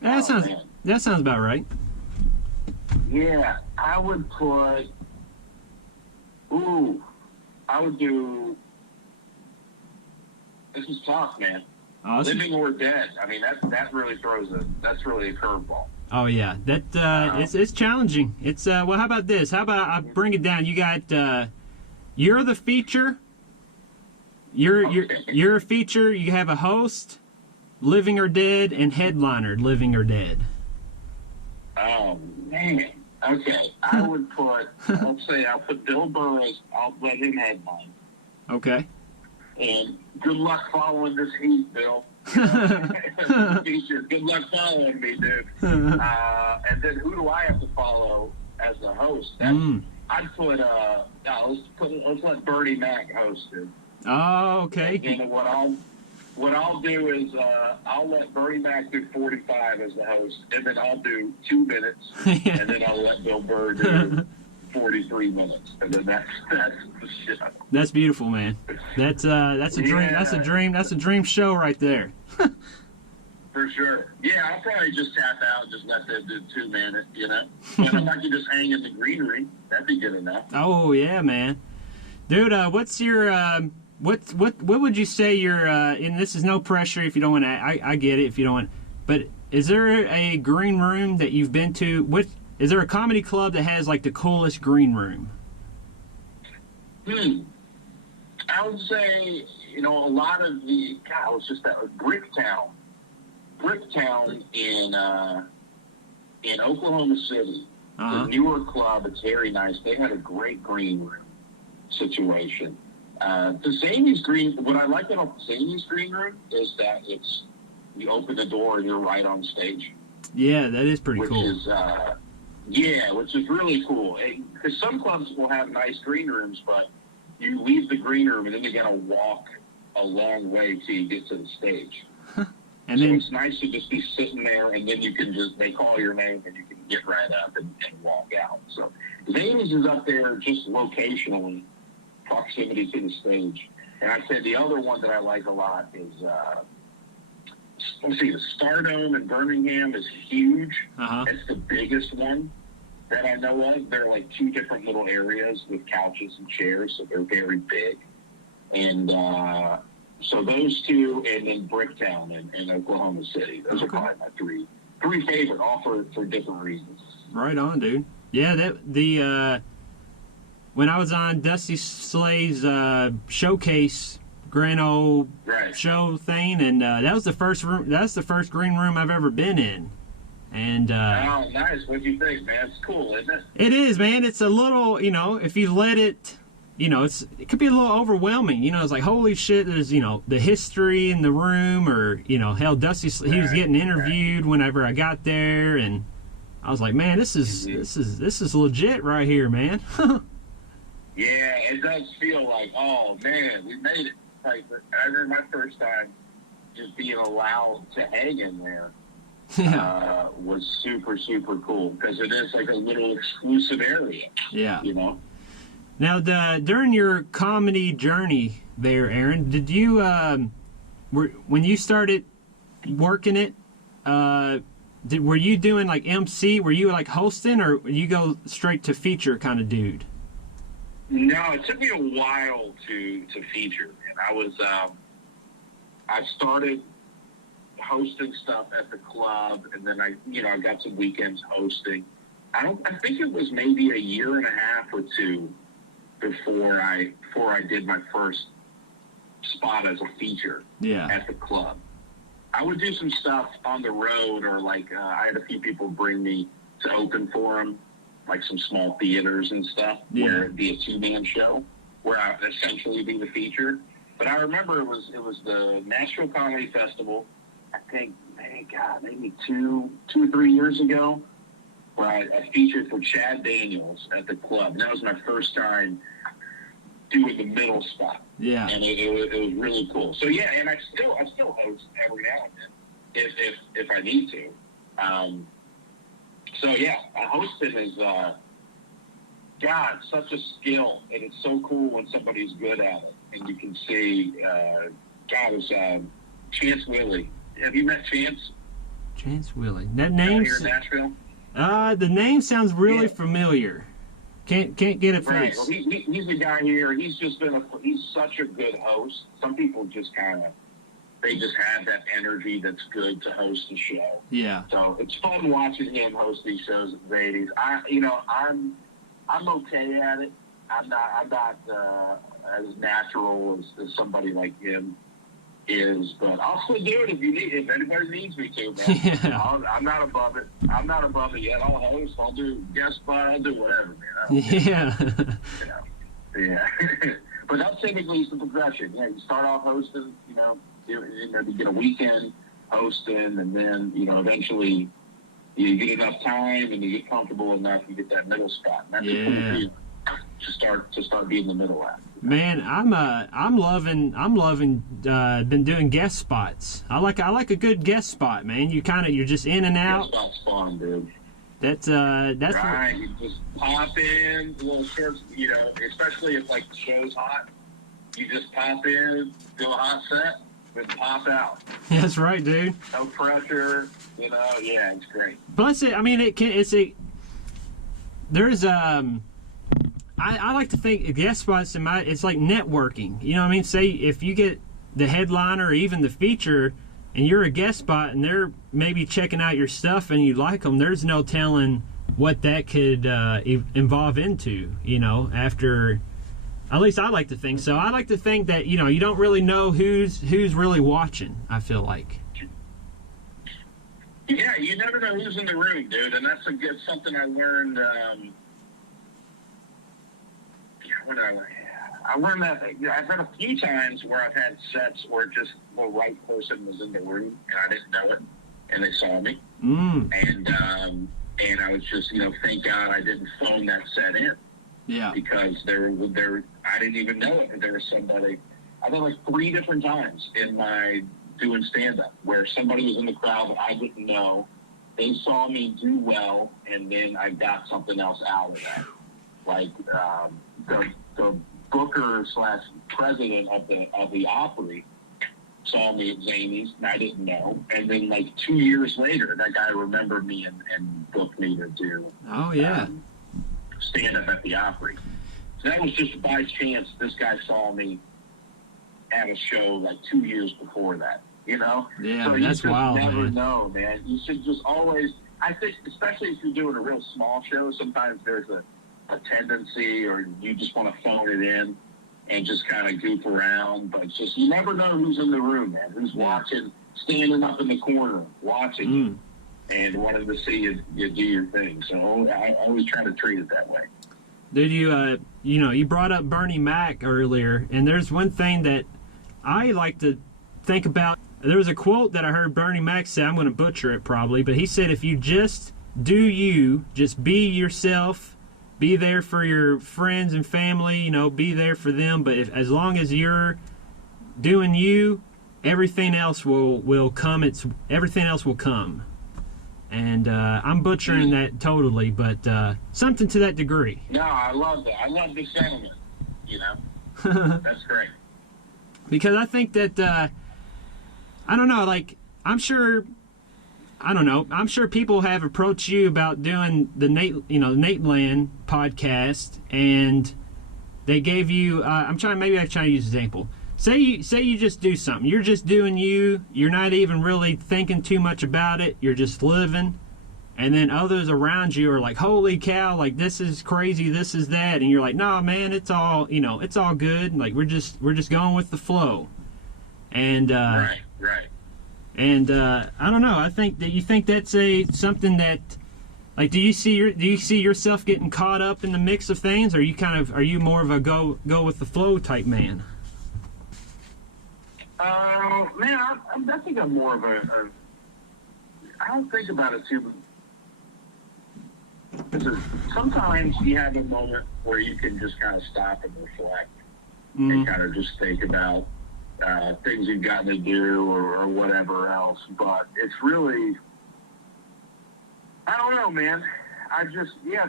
That sounds about right. Yeah, I would put. I would do. This is tough, man. Awesome. Living or Dead. I mean, that really that's really a curveball. Oh yeah, that it's challenging. It's well, how about this? How about I bring it down? You got you're the feature. You're a feature. You have a host, Living or Dead, and headliner, Living or Dead. Oh man. Okay, I would put. I'll put Bill Burr as. I'll let him headline. Okay. And good luck following this heat, Bill. Good luck following me, dude. And then who do I have to follow as the host? I'd put. Let's let Bernie Mac host it. Oh, okay. You know what? What I'll do is I'll let Bernie Mac do 45 as the host, and then I'll do 2 minutes, Yeah. and then I'll let Bill Burr do 43 minutes, and then that's the show. That's beautiful, man. That's a dream. Yeah. That's a dream. That's a dream show right there. For sure. Yeah, I'll probably just tap out and just let them do 2 minutes, you know? But if I could just hang in the greenery, that'd be good enough. Oh yeah, man. Dude, what's your what would you say your and this is no pressure if you don't want to. I get it if you don't want. But is there a green room that you've been to? What is there a comedy club that has like the coolest green room? I would say, you know, a lot of the God, it was just that Bricktown in Oklahoma City, the newer club. It's very nice. They had a great green room situation. The Zanies green. What I like about the Zanies green room is that it's you open the door and you're right on stage. Yeah, that is pretty cool. Which is really cool. Because some clubs will have nice green rooms, but you leave the green room and then you got to walk a long way till you get to the stage. And so then it's nice to just be sitting there, and then you can they call your name, and you can get right up and walk out. So Zanies is up there just locationally, proximity to the stage. And I said the other one that I like a lot is, let's see, the Stardome in Birmingham is huge. It's the biggest one that I know of. They're like 2 different little areas with couches and chairs, so they're very big. And so those 2, and then Bricktown in Oklahoma City. Those are probably my three favorite, all for different reasons. right on, dude. Yeah, when I was on Dusty Slay's showcase Grand Ole show thing, and that was the first room. That's the first green room I've ever been in. And oh, nice. What'd you think, man? It's cool, isn't it? It is, man. It's a little, if you let it, it could be a little overwhelming. It's like, holy shit, there's, the history in the room, or, hell, Dusty, he was getting interviewed whenever I got there, and I was like, man, this is legit right here, man. Yeah, it does feel like, oh man, we made it. Like, I remember my first time just being allowed to hang in there was super, super cool, because it is like a little exclusive area. Yeah. Now, during your comedy journey there, Aaron, did you, when you started working it, were you doing like MC? Were you like hosting, or you go straight to feature kind of dude? No, it took me a while to feature. And I was, I started hosting stuff at the club, and then I got some weekends hosting. I think it was maybe a year and a half or 2 before I did my first spot as a feature at the club. I would do some stuff on the road, or like I had a few people bring me to open for them, like some small theaters and stuff, where it'd be a 2-man show, where I would essentially be the feature. But I remember it was the Nashville Comedy Festival, I think, maybe 2 or 3 years ago, where I featured for Chad Daniels at the club. And that was my first time doing the middle spot. Yeah. And it was really cool. So yeah, and I still host every now and then if I need to. So yeah, hosting is such a skill, and it's so cool when somebody's good at it, and you can see. It was Chance Willie. Have you met Chance? Chance Willie. That name. Here in Nashville. The name sounds really familiar. Can't get a face. Right. Well, he's the guy here. He's just he's such a good host. Some people just they just have that energy that's good to host a show. Yeah. So it's fun watching him host these shows at Zanies. I'm okay at it. I'm not as natural as somebody like him is, but I'll still do it if anybody needs me to, man. Yeah. I'm not above it. I'm not above it yet. I'll host. I'll do guest spot. I'll do whatever, man. Yeah. Yeah. But that's typically the progression. Yeah, you start off hosting, you get a weekend hosting, and then, eventually you get enough time and you get comfortable enough, you get that middle spot. And that's start being the middle act. Man, I'm loving been doing guest spots. I like a good guest spot, man. You're just in and out. Guest spot's fun, dude. That's right. You just pop in, a little short, especially if like the show's hot. You just pop in, do a hot set, then pop out. That's right, dude. No pressure, yeah, it's great. Plus, there's I like to think guest spots it's like networking. You know what I mean? Say if you get the headliner or even the feature and you're a guest spot and they're maybe checking out your stuff and you like them, there's no telling what that could evolve into, after. At least I like to think so. I like to think that, you don't really know who's really watching, I feel like. Yeah, you never know who's in the room, dude, and that's something I learned. When did I learn? I learned that I've had a few times where I've had sets where just the right person was in the room and I didn't know it, and they saw me, and I was just, thank God I didn't phone that set in, because I didn't even know it. There was somebody. I've had like 3 different times in my doing stand-up where somebody was in the crowd that I didn't know. They saw me do well, and then I got something else out of that. Like the booker / president of the Opry saw me at Zanies, and I didn't know. And then like 2 years later, that guy remembered me and booked me to do stand-up at the Opry. So that was just by chance. This guy saw me at a show like 2 years before that. Yeah, so that's wild, man. You never know, man. You should just always. I think, especially if you're doing a real small show, sometimes there's a tendency, or you just want to phone it in and just kind of goof around. But it's just, you never know who's in the room, man. Who's watching, standing up in the corner, watching you, and wanting to see you do your thing. So I always try to treat it that way. Dude, you brought up Bernie Mac earlier, and there's one thing that I like to think about. There was a quote that I heard Bernie Mac say. I'm going to butcher it probably, but he said, if you just do you, just be yourself, be there for your friends and family, be there for them. But as long as you're doing you, everything else will come. Everything else will come. And I'm butchering that totally, but something to that degree. No, I love that. I love the sentiment. That's great. Because I think that I don't know. Like I'm sure people have approached you about doing the Nateland podcast, and they gave you. I'm trying to use an example. Say you just do something. You're just doing you. You're not even really thinking too much about it. You're just living, and then others around you are like, "Holy cow! Like this is crazy. This is that," and you're like, "Nah, man, it's all it's all good. Like we're just going with the flow." And right. And I don't know. I think that you think that's something that, like, do you see yourself getting caught up in the mix of things, or are you more of a go with the flow type man? Man, I think I'm more of a. I don't think about it too. Sometimes you have a moment where you can just kind of stop and reflect, and kind of just think about things you've gotten to do or whatever else. But it's really, I don't know, man. I just, I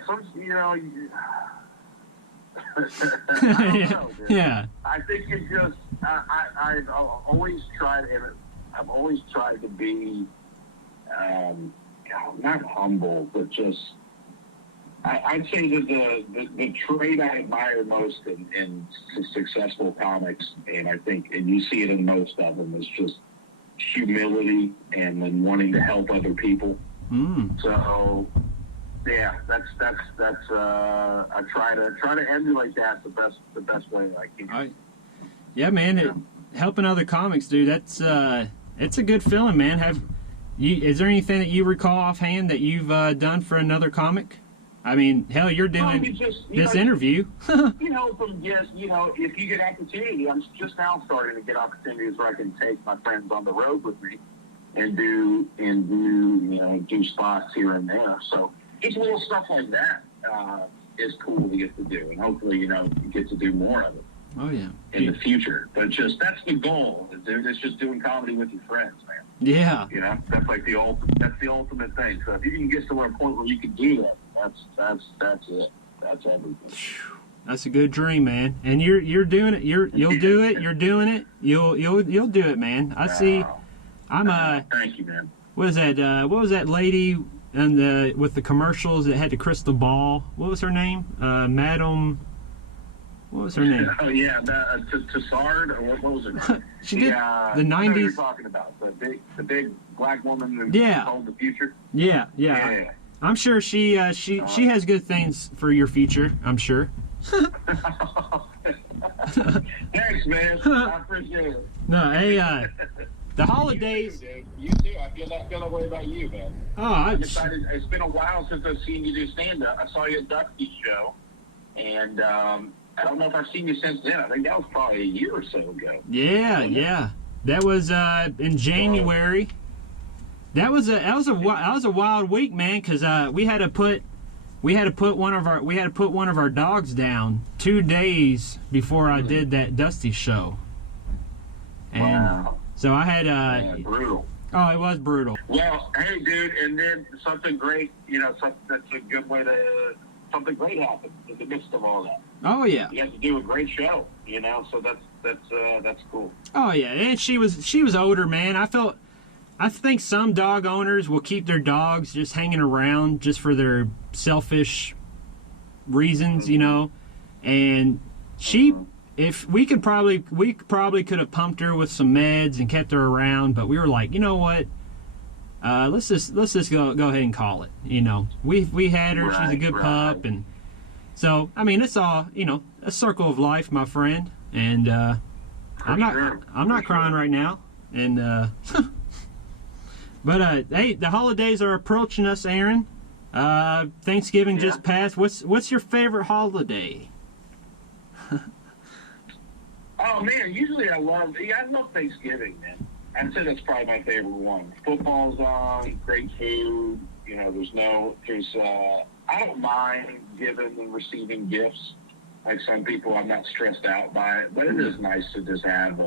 don't know, dude. Yeah. I think it's just, I've always tried, and I've always tried to be, not humble, but just, I'd say that the trait I admire most in successful comics, and I think, and you see it in most of them, is just humility and then wanting to help other people. So, yeah, that's I try to emulate that the best way I can. Yeah, man, helping other comics, dude. That's it's a good feeling, man. Is there anything that you recall offhand that you've done for another comic? I mean, hell, you're doing this interview. If you get opportunity, I'm just now starting to get opportunities where I can take my friends on the road with me and do spots here and there. So just little stuff like that. is cool to get to do, and hopefully, you get to do more of it. Oh yeah. In the future, but that's the goal, dude. It's just doing comedy with your friends, man. Yeah. That's like the ultimate thing. So if you can get to a point where you can do that, that's it. That's everything. That's a good dream, man. And you're doing it. You'll do it. You're doing it. You'll do it, man. I see. Thank you, man. What is that? What was that lady with the commercials that had the crystal ball? What was her name? Madam. What was her name? Oh yeah, Tassard, or what was it? She did the I know who 90s. you're talking about the big black woman who told the future. Yeah. I'm sure she has good things for your future. I'm sure. Thanks, man. I appreciate it. No, hey, the holidays. You too. I feel that way about you, man. Oh, It's been a while since I've seen you do stand-up. I saw you at Dusty's show, and I don't know if I've seen you since then. I think that was probably a year or so ago. Yeah. That was in January. That was a wild week, man, because we had to put one of our dogs down 2 days before I did that Dusty show. And wow. So I had brutal. Oh, it was brutal. Well, hey, dude, and then something great. That's a good way to. Something great happened in the midst of all that. Oh yeah. You have to do a great show, So that's cool. Oh yeah, and she was older, man. I think some dog owners will keep their dogs just hanging around just for their selfish reasons, And if we could probably could have pumped her with some meds and kept her around, but we were like, you know what? Let's just go ahead and call it. We had her. She's a good pup, and so I mean it's all a circle of life, my friend. And I'm not crying right now. And but hey, the holidays are approaching us, Aaron. Thanksgiving just passed. What's your favorite holiday? Oh man, usually I love Thanksgiving, man. I'd say that's probably my favorite one. Football's on, great food. I don't mind giving and receiving gifts. Like some people, I'm not stressed out by it, but it is nice to just have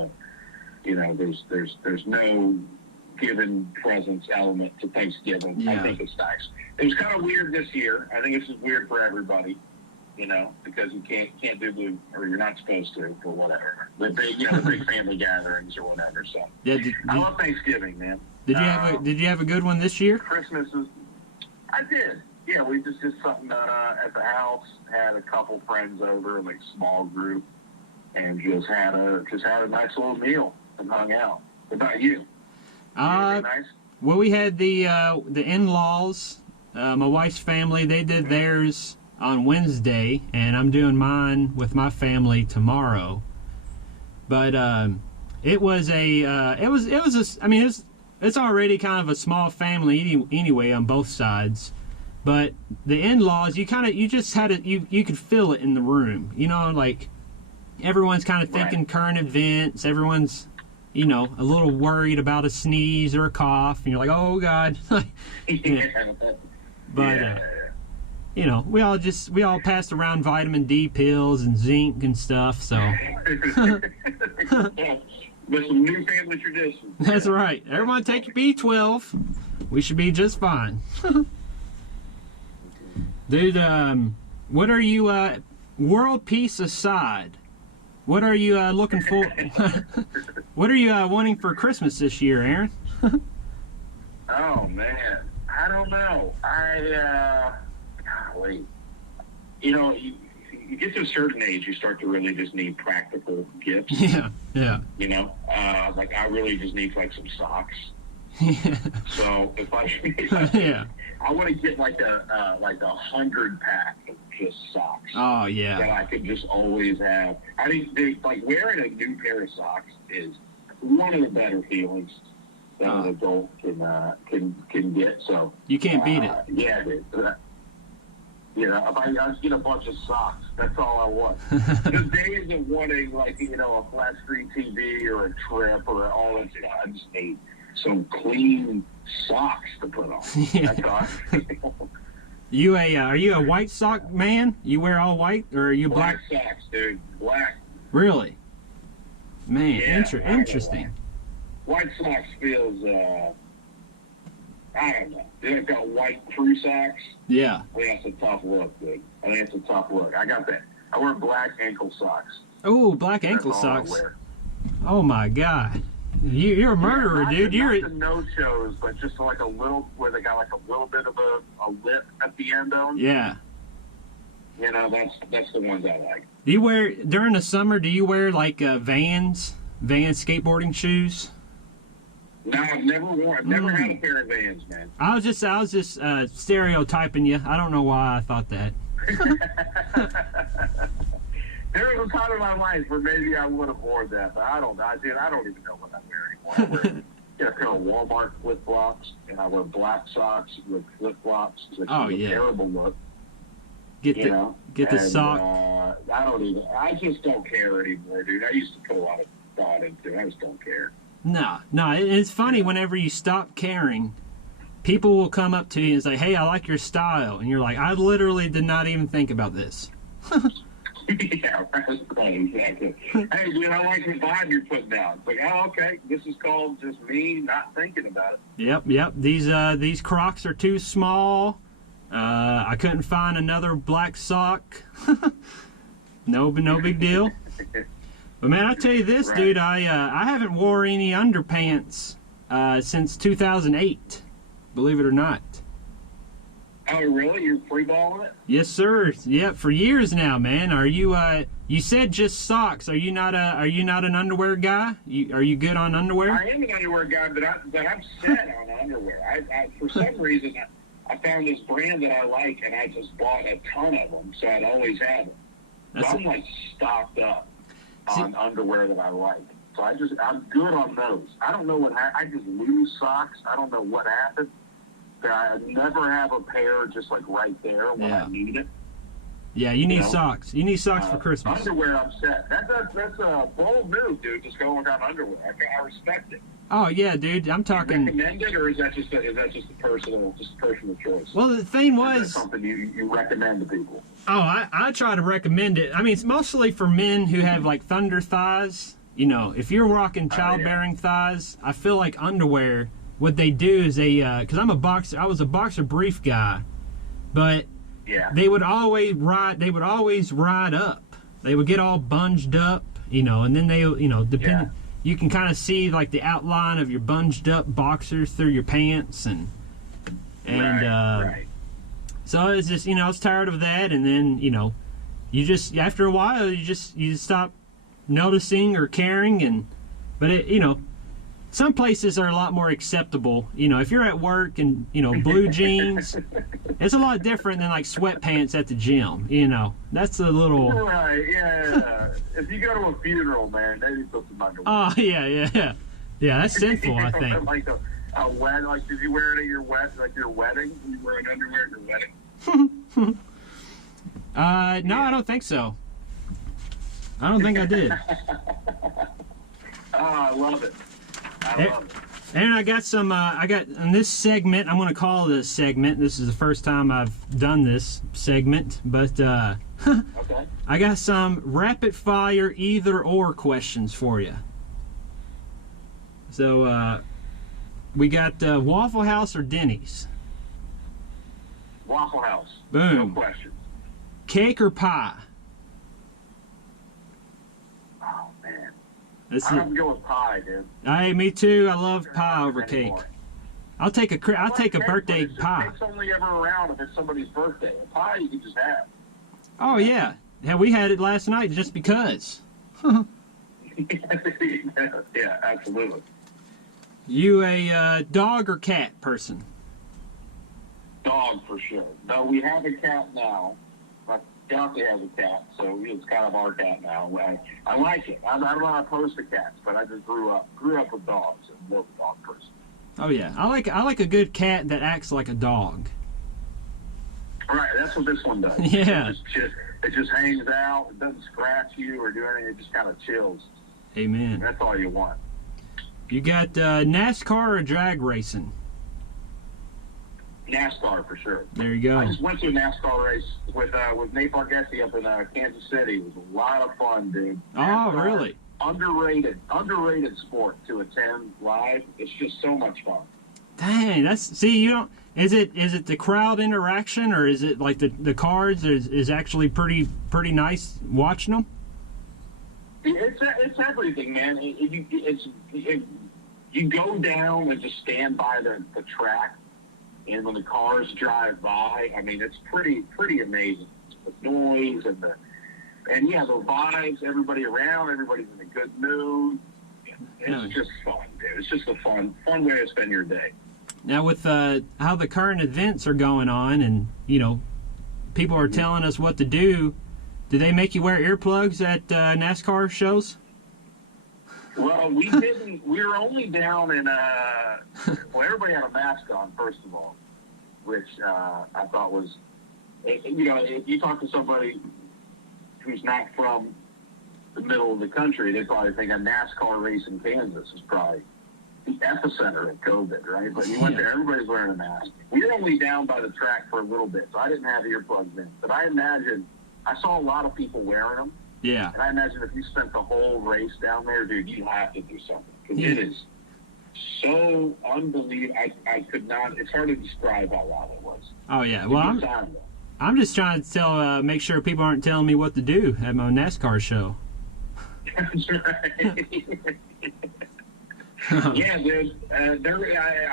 there's no giving presents element to Thanksgiving. Yeah. I think it's nice. It was kind of weird this year. I think this is weird for everybody. Because you can't do or you're not supposed to, or whatever. The big family gatherings or whatever. So Yeah, I love Thanksgiving, man. Did you have a good one this year? Christmas I did. Yeah, we just did something at the house. Had a couple friends over, like small group, and just had a nice little meal and hung out. What about you? Anything nice? Well, we had the in-laws, my wife's family. They did theirs on Wednesday, and I'm doing mine with my family tomorrow. But it's already kind of a small family anyway on both sides. But the in-laws, you could feel it in the room. Like everyone's kind of thinking current events. Everyone's a little worried about a sneeze or a cough, and you're like, oh God. But we all passed around vitamin D pills and zinc and stuff, so. With some new family traditions. That's right. Everyone take your B12. We should be just fine. Dude, what are you, world peace aside, what are you looking for? What are you wanting for Christmas this year, Aaron? Oh, man. I don't know. Golly. You get to a certain age, you start to really just need practical gifts. Yeah. Like I really just need like some socks. Yeah. So if Yeah. I want to get like a 100-pack of just socks. Oh yeah. That I could just always have. I mean, like wearing a new pair of socks is one of the better feelings that an adult can get. So you can't beat it. Yeah, dude. If I just get a bunch of socks, that's all I want. The days of wanting, like, a flat screen TV or a trip or all that stuff, I just need some clean socks to put on. Yeah. That's all I feel. Are you a white sock man? You wear all white, or are you black? Black socks, dude. Black. Really? Man, Yeah, interesting. White socks feels, I don't know. They've got white crew socks. Yeah. I think that's a tough look, dude. I think it's a tough look. I got that. I wear black ankle socks. Oh, black ankle That's all I socks. wear. Oh my God. You're a murderer, not dude. the, You're not the no shows, but just like a little, where they got like a little bit of a lip at the end of them. yeah. You know, that's the ones I like. Do you wear during the summer? Do you wear like Vans skateboarding shoes? No, I've never had a pair of Vans, man. I was just stereotyping you. I don't know why I thought that. There was a time in my life where maybe I would have worn that, but I don't know. I don't even know what I wear anymore. I wear a pair of Walmart flip flops, and I wear black socks with flip flops. It's Oh, a yeah. terrible look. Get the And, sock. I just don't care anymore, dude. I used to put a lot of thought into it. I just don't care. No. It's funny whenever you stop caring, people will come up to you and say, "Hey, I like your style," and you're like, "I literally did not even think about this." Yeah, right, exactly. Hey, dude, I like the vibe you're putting down. It's like, oh, okay, this is called just me not thinking about it. Yep. These Crocs are too small. I couldn't find another black sock. No big deal. But man, I tell you this, Right. dude, I haven't wore any underpants since 2008. Believe it or not. Oh, really? You're freeballing it? Yes, sir. Yeah, for years now, man. Are you? You said just socks. Are you not an underwear guy? Are you good on underwear? I am an underwear guy, but I'm set on underwear. I for some reason, I found this brand that I like, and I just bought a ton of them, so I'd always have them. So I'm like stocked up on underwear that I like. So I'm good on those. I don't know I just lose socks. I don't know what happened. I never have a pair just like right there when I need it. Yeah, you need know? socks. You need socks for Christmas. Underwear, I'm set. That's a bold move, dude. Just going on underwear. I respect it. Oh yeah, dude. I'm talking. Recommend it, or is that just a personal choice? Well, the thing Is was, that something you recommend to people? oh, I try to recommend it. I mean, it's mostly for men who have like thunder thighs. You know, if you're rocking childbearing thighs, I feel like underwear. What they do is because I'm a boxer. I was a boxer brief guy, but Yeah. they would always ride up. They would get all bunged up, you know, and then Yeah. you can kind of see like the outline of your bunged up boxers through your pants and Right. so it's just, I was tired of that, and then, you just, after a while, you just stop noticing or caring, but some places are a lot more acceptable. If you're at work and, blue jeans, it's a lot different than like sweatpants at the gym, that's a little... Right, yeah. If you go to a funeral, man, maybe put some underwear. Oh, yeah, that's sinful, I think. Like a wedding, like did you wear it at your your wedding? Did you wear an underwear at your wedding? No, I don't think so. I don't think I did. I love it. I love it. And I got some, in this segment, I'm going to call this segment. This is the first time I've done this segment, but Okay. I got some rapid fire either or questions for you. So, we got Waffle House or Denny's? Waffle House. Boom. No question. Cake or pie? Oh, man. That's I'm going it. to go with pie, dude. Hey, me too. I love pie over cake. I'll take a birthday pie. Cake's only ever around if it's somebody's birthday. A pie you can just have. Oh yeah, we had it last night just because. Yeah, absolutely. You a dog or cat person? Dog for sure. No, we have a cat now. My fiance has a cat, so it's kind of our cat now. I like it. I'm not opposed to cats, but I just grew up with dogs and more of a dog person. Oh yeah, I like a good cat that acts like a dog. Right, that's what this one does. Yeah. It just hangs out. It doesn't scratch you or do anything. It just kind of chills. Amen. That's all you want. You got NASCAR or drag racing? NASCAR for sure. There you go. I just went to a NASCAR race with Nate Bargatze up in Kansas City. It was a lot of fun, dude. Oh, NASCAR, really? Underrated sport to attend live. It's just so much fun. Dang, you don't. Is it the crowd interaction, or is it like the cards is actually pretty nice watching them? It's everything, man. You go down and just stand by the track, and when the cars drive by, I mean, it's pretty amazing. The noise and the vibes, everybody around, everybody's in a good mood. It's just fun, dude. It's just a fun way to spend your day. Now, with how the current events are going on, and people are telling us what to do they make you wear earplugs at NASCAR shows? Well, we didn't. We were only down in everybody had a mask on, first of all, which I thought was, if you talk to somebody who's not from the middle of the country, they probably think a NASCAR race in Kansas is probably the epicenter of COVID, right? But you went there, everybody's wearing a mask. We were only down by the track for a little bit, so I didn't have earplugs in. But I saw a lot of people wearing them. Yeah. And I imagine if you spent the whole race down there, dude, you have to do something. Because it is so unbelievable. I could not, it's hard to describe how loud it was. Oh, yeah. Well, I'm just trying to make sure people aren't telling me what to do at my NASCAR show. That's right. Yeah, dude. I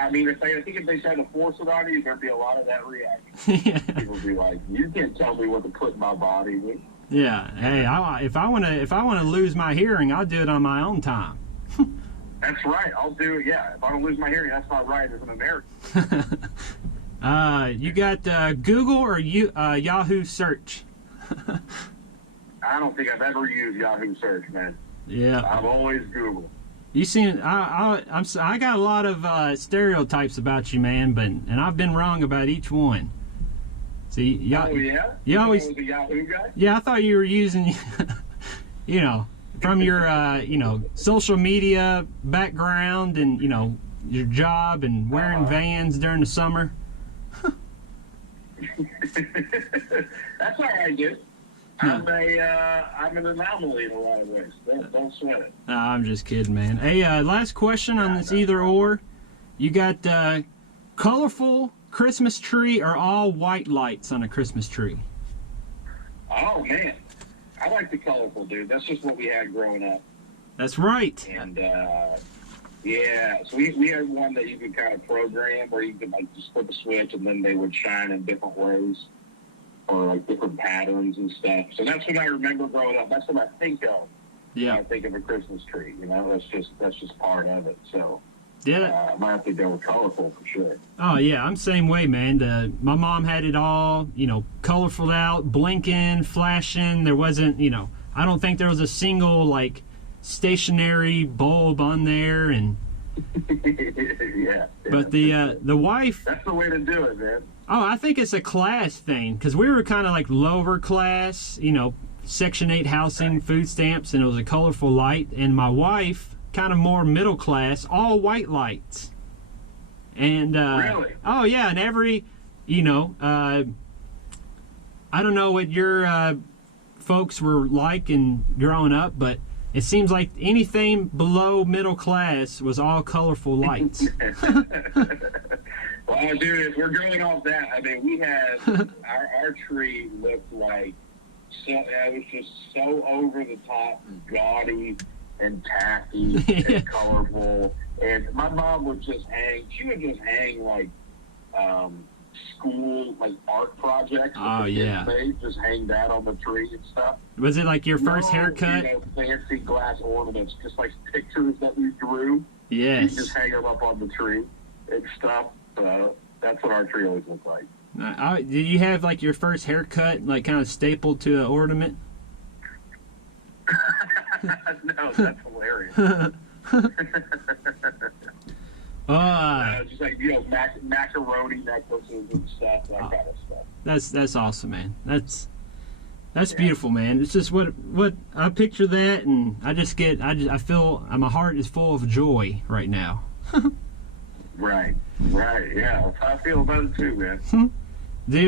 mean, I think if they tried to force it on you, there'd be a lot of that reaction. Yeah. People would be like, "You can't tell me what to put in my body." Yeah. Hey, if I want to lose my hearing, I'll do it on my own time. That's right. I'll do it. Yeah. If I don't lose my hearing, that's not right as an American. You got Google or Yahoo search? I don't think I've ever used Yahoo search, man. Yeah. I've always Googled. You seen? I got a lot of stereotypes about you, man, and I've been wrong about each one. See, oh yeah, you always was a Yahoo guy. Yeah, I thought you were using, from your social media background and your job and wearing Vans during the summer. That's all right, dude. I'm an anomaly in a lot of ways. Don't sweat it. No, I'm just kidding, man. Hey, last question on this either or. You got colorful Christmas tree or all white lights on a Christmas tree? Oh, man. I like the colorful, dude. That's just what we had growing up. That's right. And, so we had one that you could kind of program where you could, just flip a switch and then they would shine in different ways. Or different patterns and stuff. So that's what I remember growing up. That's what I think of when I think of a Christmas tree. That's just part of it. So I might have to go with colorful for sure. Oh yeah, I'm same way, man. My mom had it all, colorful out, blinking, flashing. There wasn't, I don't think there was a single stationary bulb on there, and yeah. But the wife. That's the way to do it, man. Oh, I think it's a class thing, because we were kind of lower class, Section 8 housing, food stamps, and it was a colorful light. And my wife, kind of more middle class, all white lights. And really? Oh yeah, and every, I don't know what your folks were like in growing up, but it seems like anything below middle class was all colorful lights. Well, dude, if we're going off that, I mean, we had our tree looked like it was just so over the top, gaudy and tacky and colorful. And my mom would just hang. She would just hang school art projects. Oh yeah, made, just hang that on the tree and stuff. Was it your first haircut? Fancy glass ornaments, just pictures that we drew. Yes. You just hang them up on the tree and stuff. That's what our tree always looked like. Did you have your first haircut kind of stapled to an ornament? No, that's hilarious. Just macaroni necklaces and stuff, that kind of stuff. That's awesome, man. That's beautiful, man. It's just what I picture that, and I feel my heart is full of joy right now. Right. Yeah, that's how I feel about it too, man.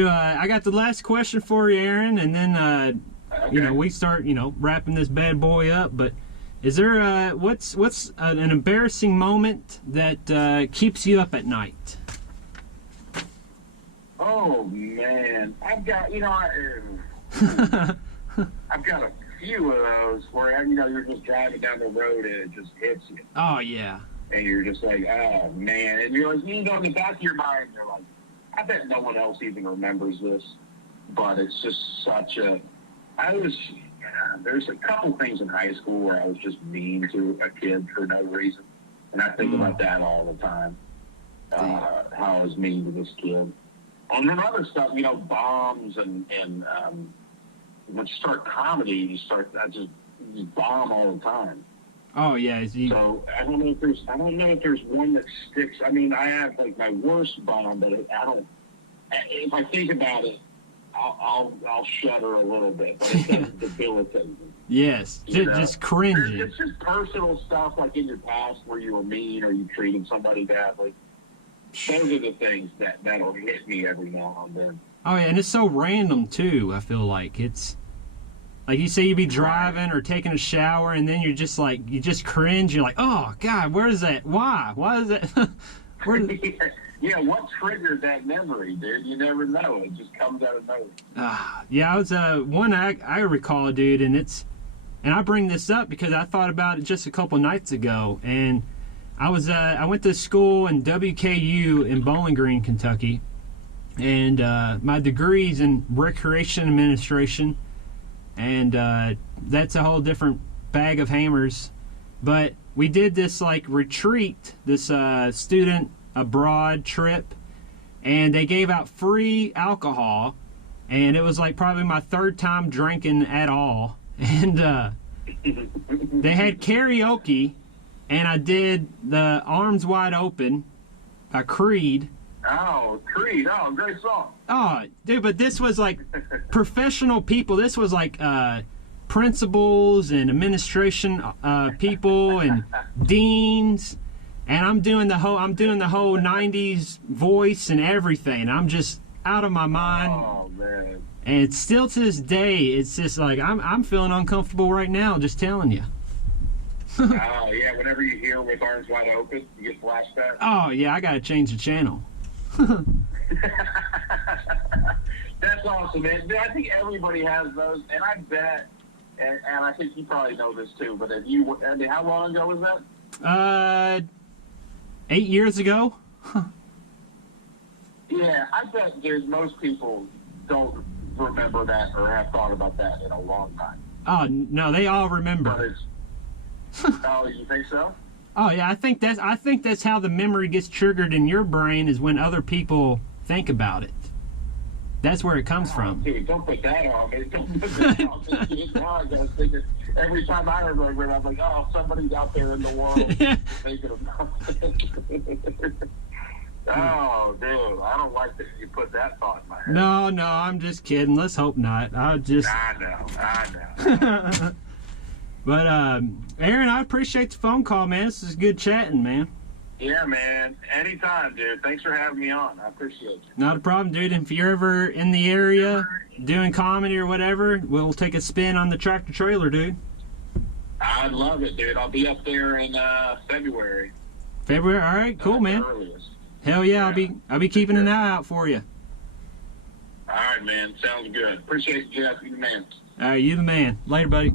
I got the last question for you, Aaron, and then Okay. we start wrapping this bad boy up. But is there what's an embarrassing moment that keeps you up at night? Oh man, I've got I've got a few of those where you're just driving down the road and it just hits you, Oh yeah. and you're just like, oh man, and you're like, in the back of your mind, you're like, I bet no one else even remembers this, but it's just such a. There's a couple things in high school where I was just mean to a kid for no reason, and I think about that all the time. How I was mean to this kid. And then other stuff, bombs and once you start comedy, I just bomb all the time. Oh yeah. So I don't know if there's one that sticks. I mean, I have like my worst bomb, but if I think about it, I'll shudder a little bit, but it doesn't debilitate me. Yes. Just cringing. It's just personal stuff, like in your past where you were mean or you treated somebody badly. Those are the things that'll hit me every now and then. Oh yeah, and it's so random too. I feel like it's like you say you be driving or taking a shower, and then you just cringe. You're like, oh God, where is that? Why is that? Yeah, what triggered that memory, dude? You never know. It just comes out of nowhere. Yeah, I was one I recall, dude, and I bring this up because I thought about it just a couple nights ago, and I went to school in WKU in Bowling Green, Kentucky, and my degree's in recreation administration, and that's a whole different bag of hammers. But we did this retreat, this student abroad trip, and they gave out free alcohol, and it was probably my third time drinking at all, and they had karaoke. And I did the Arms Wide Open by Creed. Oh, Creed. Oh, great song. Oh, dude, but this was professional people. This was principals and administration people and deans. And I'm doing the whole 90s voice and everything. I'm just out of my mind. Oh, man. And it's still to this day, it's just I'm feeling uncomfortable right now just telling you. Oh, yeah, whenever you hear With Arms Wide Open, you get flashbacks. Oh, yeah, I got to change the channel. That's awesome, man. I think everybody has those, and I bet, and I think you probably know this too, but how long ago was that? 8 years ago. Yeah, I bet, dude, most people don't remember that or have thought about that in a long time. Oh, no, they all remember. But oh, you think so? Oh yeah, I think that's how the memory gets triggered in your brain, is when other people think about it. That's where it comes from. Dude, don't put that on me. Don't put that on me. Now I gotta think every time I remember it, I'm like, oh, somebody's out there in the world thinking about it. Oh, dude, I don't like that you put that thought in my head. No, I'm just kidding. Let's hope not. I know. But, Aaron, I appreciate the phone call, man. This is good chatting, man. Yeah, man. Anytime, dude. Thanks for having me on. I appreciate you. Not a problem, dude. If you're ever in the area doing comedy or whatever, we'll take a spin on the tractor trailer, dude. I'd love it, dude. I'll be up there in February. February? All right, cool, man. Earliest. Hell yeah, I'll be keeping an eye out for you. All right, man. Sounds good. Appreciate you, Jeff. You the man. All right, you the man. Later, buddy.